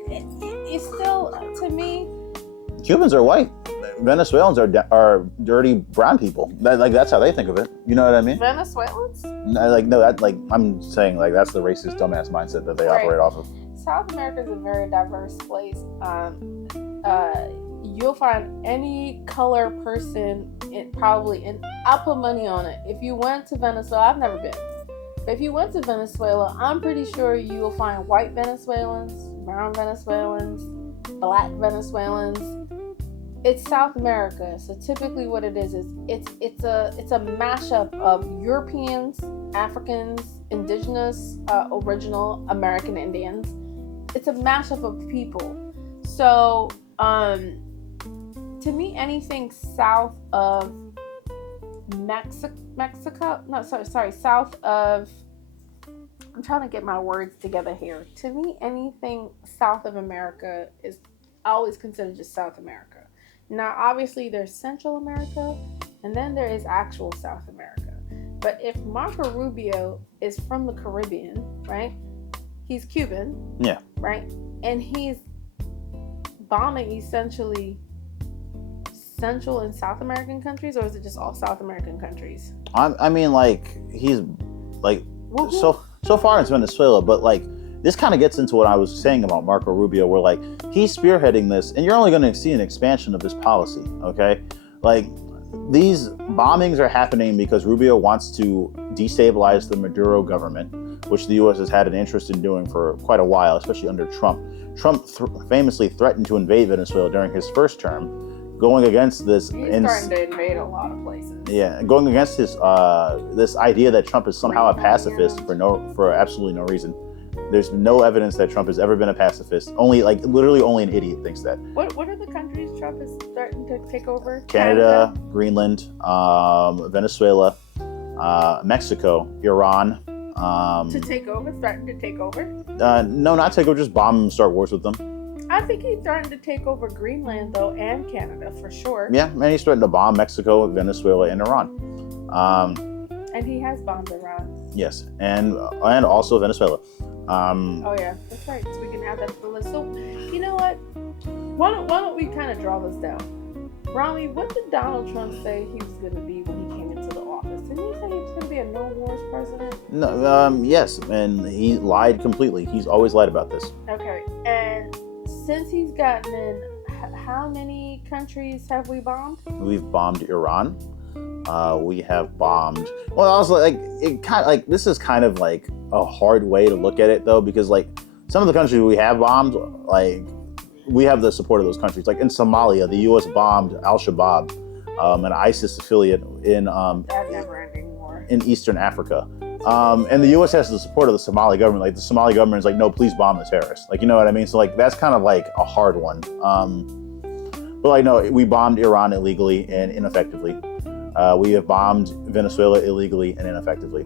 it's still to me. Cubans are white. Venezuelans are dirty brown people. That's how they think of it. You know what I mean? Venezuelans? I'm saying that's the racist dumbass mindset that they Right. operate off of. South America is a very diverse place. You'll find any color person I'll put money on it. If you went to Venezuela, I've never been. But if you went to Venezuela, I'm pretty sure you will find white Venezuelans, brown Venezuelans, black Venezuelans. It's South America, so typically what it is it's a mashup of Europeans, Africans, indigenous, original American Indians. It's a mashup of people. So, to me, anything south of south of, I'm trying to get my words together here. To me, anything south of America is always considered just South America. Now, obviously, there's Central America, and then there is actual South America. But if Marco Rubio is from the Caribbean, right? He's Cuban. Yeah. Right? And he's bombing essentially Central and South American countries, or is it just all South American countries? I mean, he's so far it's Venezuela, but this kind of gets into what I was saying about Marco Rubio, where he's spearheading this, and you're only going to see an expansion of his policy. Okay, these bombings are happening because Rubio wants to destabilize the Maduro government, which the U.S. has had an interest in doing for quite a while, especially under Trump. Trump famously threatened to invade Venezuela during his first term, going against this. He's starting to invade a lot of places. Yeah, going against his this idea that Trump is somehow a pacifist for absolutely no reason. There's no evidence that Trump has ever been a pacifist. Literally only an idiot thinks that. What are the countries Trump is starting to take over? Canada, Greenland, Venezuela, Mexico, Iran. Starting to take over? No, not take over, just bomb and start wars with them. I think he's starting to take over Greenland, though, and Canada, for sure. Yeah, and he's starting to bomb Mexico, Venezuela, and Iran. And he has bombed Iran. Yes, and also Venezuela. Oh, yeah, that's right. So we can add that to the list. So, you know what? Why don't we kind of draw this down? Rami, what did Donald Trump say he was going to be when he came into the office? Didn't he say he was going to be a no-wars president? No, yes, and he lied completely. He's always lied about this. Okay, and since he's gotten in, how many countries have we bombed? We've bombed Iran, We have bombed. Well, also like it kind of like this is kind of like a hard way to look at it though, because like some of the countries we have bombed, like we have the support of those countries. Like in Somalia, the U.S. bombed Al-Shabaab, an ISIS affiliate in That never-ending war. in Eastern Africa. And the U.S. has the support of the Somali government. Like the Somali government is like, no, please bomb the terrorists. Like, you know what I mean? So like that's kind of like a hard one. But like no, we bombed Iran illegally and ineffectively. We have bombed Venezuela illegally and ineffectively.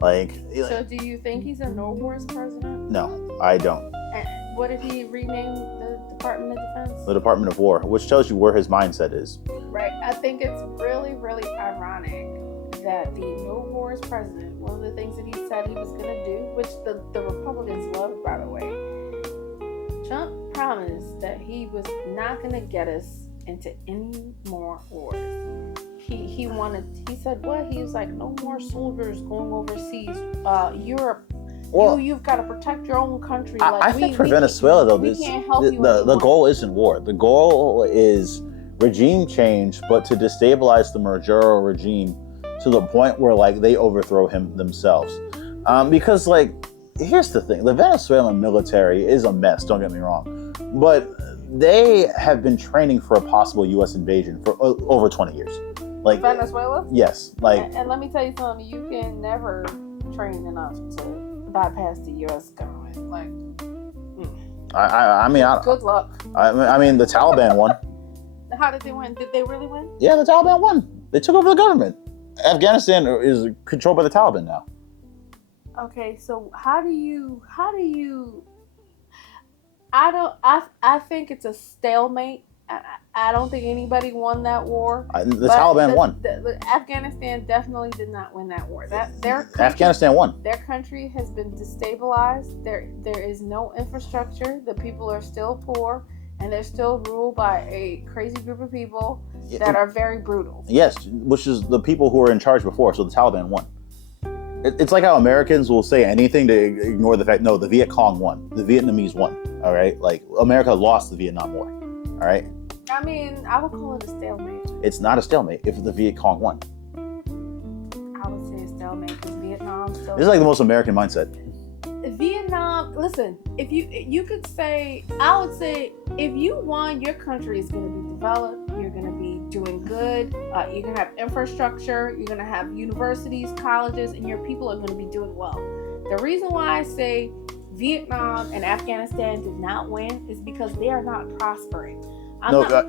So do you think he's a no wars president? No, I don't. And what did he rename the Department of Defense? The Department of War, which tells you where his mindset is. Right. I think it's really, really ironic that the no wars president, one of the things that he said he was going to do, which the Republicans loved, by the way, Trump promised that he was not going to get us into any more wars. He said what? He was like, no more soldiers going overseas. Europe, you've got to protect your own country. Like, I think for Venezuela though, we can't help you the goal isn't war. The goal is regime change, but to destabilize the Maduro regime to the point where like they overthrow him themselves. Because like here's the thing, the Venezuelan military is a mess. Don't get me wrong, but they have been training for a possible U.S. invasion for over 20 years. Like Venezuela? Yes. Like, and let me tell you something. You can never train enough to bypass the U.S. government. Like, I mean, good luck. I mean, the Taliban won. How did they win? Did they really win? Yeah, the Taliban won. They took over the government. Afghanistan is controlled by the Taliban now. Okay, so how do you? I think it's a stalemate. I don't think anybody won that war. The Taliban won. Afghanistan definitely did not win that war. Afghanistan won. Their country has been destabilized. There is no infrastructure. The people are still poor, and they're still ruled by a crazy group of people that are very brutal. Yes, which is the people who were in charge before. So the Taliban won. It's like how Americans will say anything to ignore the fact, no, the Viet Cong won. The Vietnamese won. All right? Like, America lost the Vietnam War. All right? I mean, I would call it a stalemate. It's not a stalemate if the Viet Cong won. I would say a stalemate because Vietnam still... This is like the most American mindset. Vietnam, listen, if you could say, I would say, if you won, your country is going to be developed, you're going to be doing good, you're going to have infrastructure, you're going to have universities, colleges, and your people are going to be doing well. The reason why I say Vietnam and Afghanistan did not win is because they are not prospering.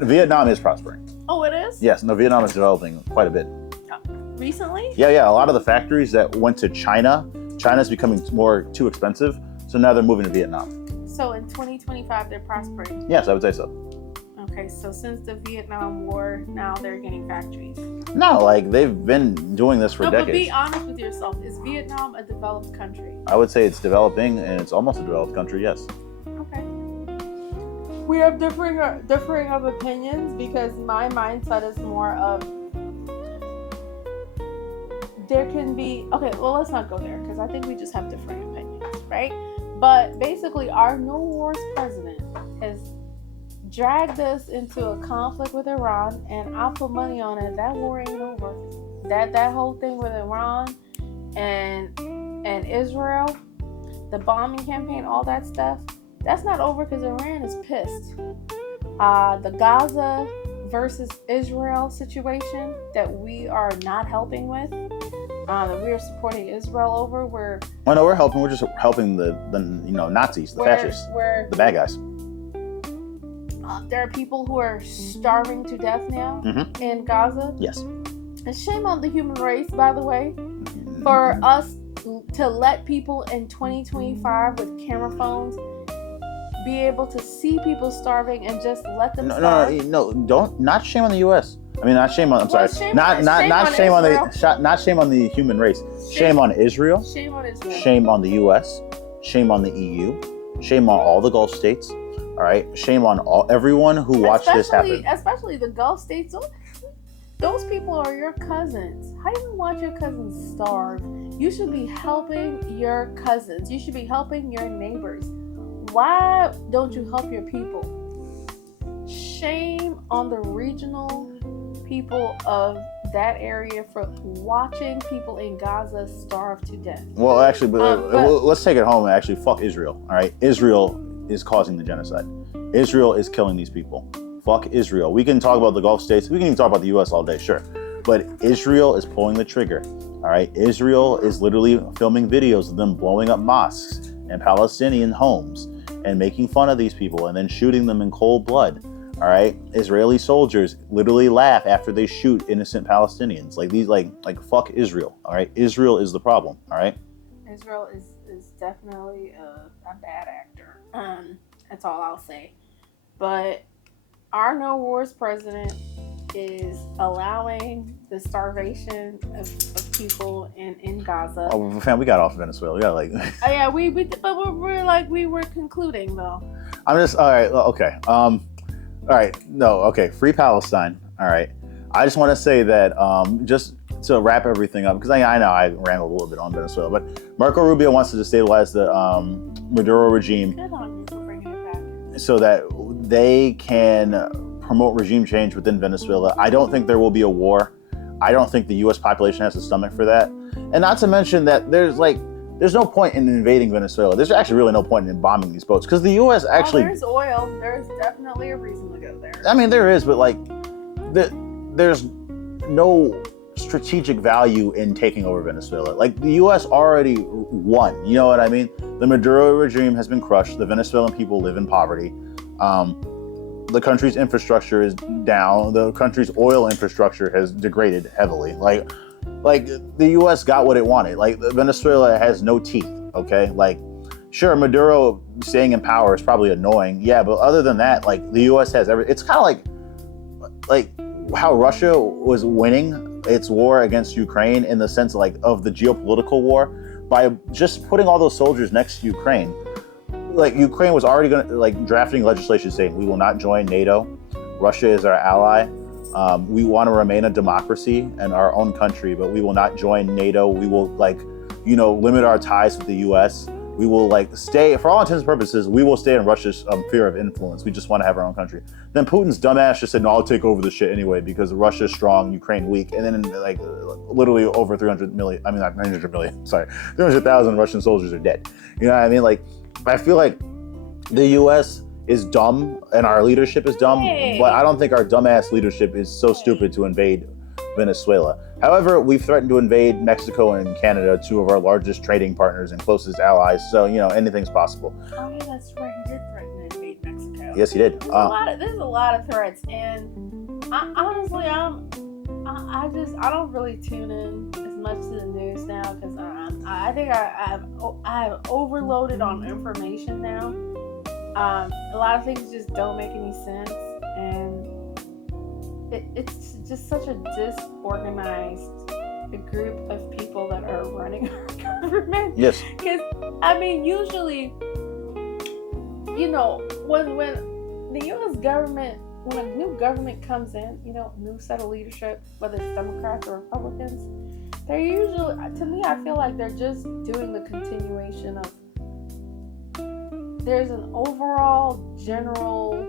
Vietnam is prospering. Oh, it is? Yes, no, Vietnam is developing quite a bit. Recently? Yeah, a lot of the factories that went to China's becoming too expensive, so now they're moving to Vietnam. So in 2025, they're prospering? Yes, I would say so. Okay, so since the Vietnam War, now they're getting factories? No, like they've been doing this for decades. But be honest with yourself. Is Vietnam a developed country? I would say it's developing, and it's almost a developed country, yes. Okay. We have differing of opinions because my mindset is more of there can be... Okay, well, let's not go there because I think we just have differing opinions, right? But basically, our no wars president has dragged us into a conflict with Iran, and I'll put money on it. That war ain't over. That whole thing with Iran and Israel, the bombing campaign, all that stuff, that's not over because Iran is pissed. The Gaza versus Israel situation that we are not helping with, that we are supporting Israel over, we're helping. We're just helping the Nazis, the fascists, the bad guys. There are people who are starving to death now in Gaza. Yes. And shame on the human race, by the way, for us to let people in 2025 with camera phones be able to see people starving and just let them starve. Not shame on the U.S. I mean, not shame on. I'm sorry. Not shame on the human race. Shame on Israel. Shame on Israel. Shame on the U.S. Shame on the EU. Shame on all the Gulf states. All right. Shame on everyone who watched this happen. Especially the Gulf states. Those people are your cousins. How do you want your cousins starve? You should be helping your cousins. You should be helping your neighbors. Why don't you help your people? Shame on the regional people of that area for watching people in Gaza starve to death. Well, actually, let's take it home and actually fuck Israel. All right, Israel is causing the genocide. Israel is killing these people. Fuck Israel. We can talk about the Gulf states. We can even talk about the U.S. all day, sure. But Israel is pulling the trigger. All right, Israel is literally filming videos of them blowing up mosques and Palestinian homes and making fun of these people and then shooting them in cold blood. All right, Israeli soldiers literally laugh after they shoot innocent Palestinians. Like these, like fuck Israel. All right, Israel is the problem. All right, Israel is definitely a bad actor. That's all I'll say. But our no wars president is allowing the starvation of people in Gaza. Oh, fam, we got off Venezuela. We got like. Oh yeah, we were concluding though. I'm just all right. Okay. All right, no, okay, free Palestine. All right, I just want to say that just to wrap everything up, because I know I rambled a little bit on Venezuela, but Marco Rubio wants to destabilize the Maduro regime. Good on you for bringing it back. So that they can promote regime change within Venezuela. I don't think there will be a war. I don't think the U.S. population has the stomach for that. And not to mention that there's no point in invading Venezuela. There's actually really no point in bombing these boats because the U.S. actually. There's oil. There's definitely a reason to go there. I mean, there is, but there's no strategic value in taking over Venezuela. Like the U.S. already won. You know what I mean? The Maduro regime has been crushed. The Venezuelan people live in poverty. The country's infrastructure is down. The country's oil infrastructure has degraded heavily. Like the U.S. got what it wanted. Like Venezuela has no teeth. Okay, like sure, Maduro staying in power is probably annoying. Yeah, but other than that, like the U.S. has every. It's kind of like how Russia was winning its war against Ukraine in the sense of the geopolitical war by just putting all those soldiers next to Ukraine. Like Ukraine was already drafting legislation saying we will not join NATO. Russia is our ally. We want to remain a democracy in our own country, but we will not join NATO. We will limit our ties with the U.S. We will stay, for all intents and purposes, we will stay in Russia's sphere of influence. We just want to have our own country. Then Putin's dumbass just said, no, I'll take over the shit anyway because Russia's strong, Ukraine weak. And then literally over 300,000 Russian soldiers are dead. You know what I mean? I feel like the U.S. is dumb and our leadership is dumb, but I don't think our dumbass leadership is so stupid to invade Venezuela. However, we've threatened to invade Mexico and Canada, two of our largest trading partners and closest allies. So, anything's possible. Oh, yeah, that's right. He did threaten to invade Mexico. Yes, he did. There's a lot of threats, and honestly, I don't really tune in as much to the news now because I think I've overloaded on information now. A lot of things just don't make any sense, and it's just such a disorganized group of people that are running our government. Yes. Because usually, when the U.S. government, when a new government comes in, new set of leadership, whether it's Democrats or Republicans, they're usually, to me, I feel like they're just doing the continuation of. There's an overall general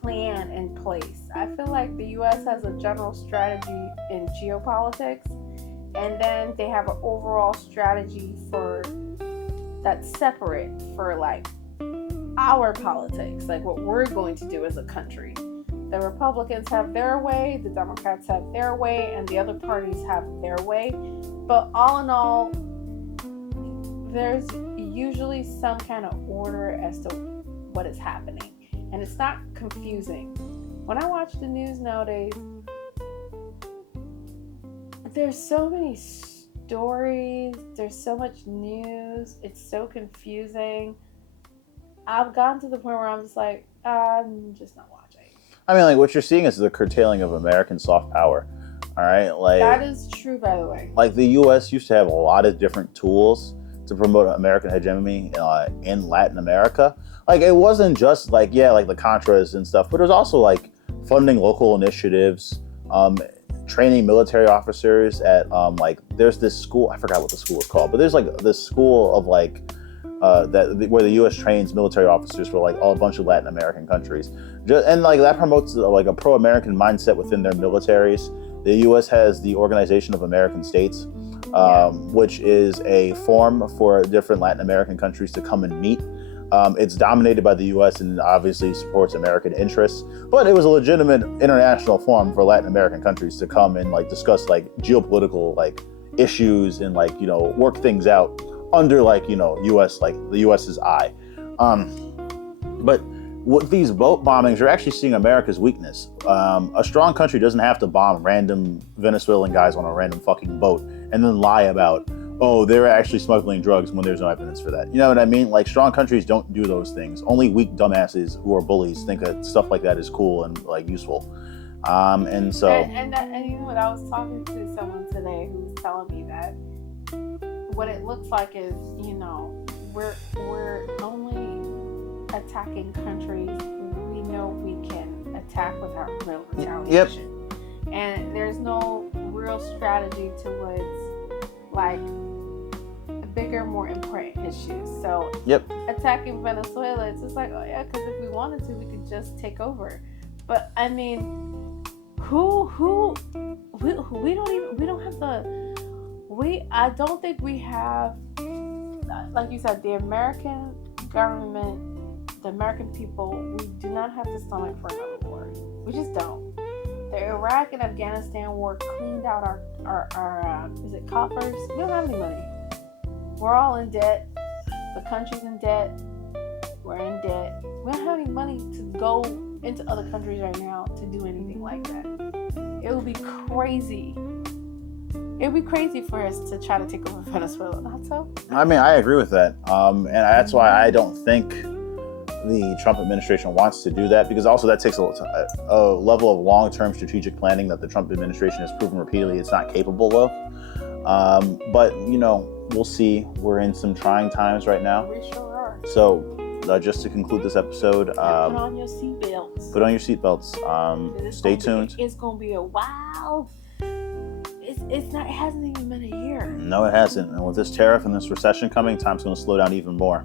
plan in place. I feel like the U.S. has a general strategy in geopolitics, and then they have an overall strategy that's separate for our politics, what we're going to do as a country. The Republicans have their way, the Democrats have their way, and the other parties have their way. But all in all, there's usually some kind of order as to what is happening. And it's not confusing. When I watch the news nowadays, there's so many stories, there's so much news, it's so confusing. I've gotten to the point where I'm just I'm just not watching. I mean, what you're seeing is the curtailing of American soft power. All right? That is true, by the way. The U.S. used to have a lot of different tools to promote American hegemony in Latin America. It wasn't just the Contras and stuff, but it was also funding local initiatives, training military officers at there's this school, I forgot what the school is called, but there's this school of where the U.S. trains military officers for like a bunch of Latin American countries, and like that promotes like a pro-American mindset within their militaries. The U.S. has the Organization of American States, which is a forum for different Latin American countries to come and meet. It's dominated by the U.S. and obviously supports American interests, but it was a legitimate international forum for Latin American countries to come and like discuss like geopolitical like issues and like work things out under like U.S. like the U.S.'s eye. But with these boat bombings, you're actually seeing America's weakness. A strong country doesn't have to bomb random Venezuelan guys on a random fucking boat and then lie about, oh, they're actually smuggling drugs when there's no evidence for that. You know what I mean? Like, strong countries don't do those things. Only weak dumbasses who are bullies think that stuff like that is cool and like useful. And so. And you know what? I was talking to someone today who was telling me that what it looks like is, we're only attacking countries we know we can attack without real retaliation. Yep. And there's no real strategy towards like bigger, more important issues. So attacking Venezuela, it's just like, oh yeah, because if we wanted to, we could just take over. But I mean, I don't think we have, like you said, the American government, the American people, we do not have the stomach for another war. We just don't. The Iraq and Afghanistan war cleaned out our coffers? We don't have any money. We're all in debt. The country's in debt. We're in debt. We don't have any money to go into other countries right now to do anything like that. It would be crazy. It would be crazy for us to try to take over Venezuela. Not so? I mean, I agree with that. And that's why I don't think the Trump administration wants to do that, because also that takes a level of long-term strategic planning that the Trump administration has proven repeatedly it's not capable of. But, we'll see. We're in some trying times right now. We sure are. So, just to conclude this episode, put on your seatbelts. Put on your seatbelts. Stay tuned. It's going to be a while. It hasn't even been a year. No, it hasn't. And with this tariff and this recession coming, time's going to slow down even more.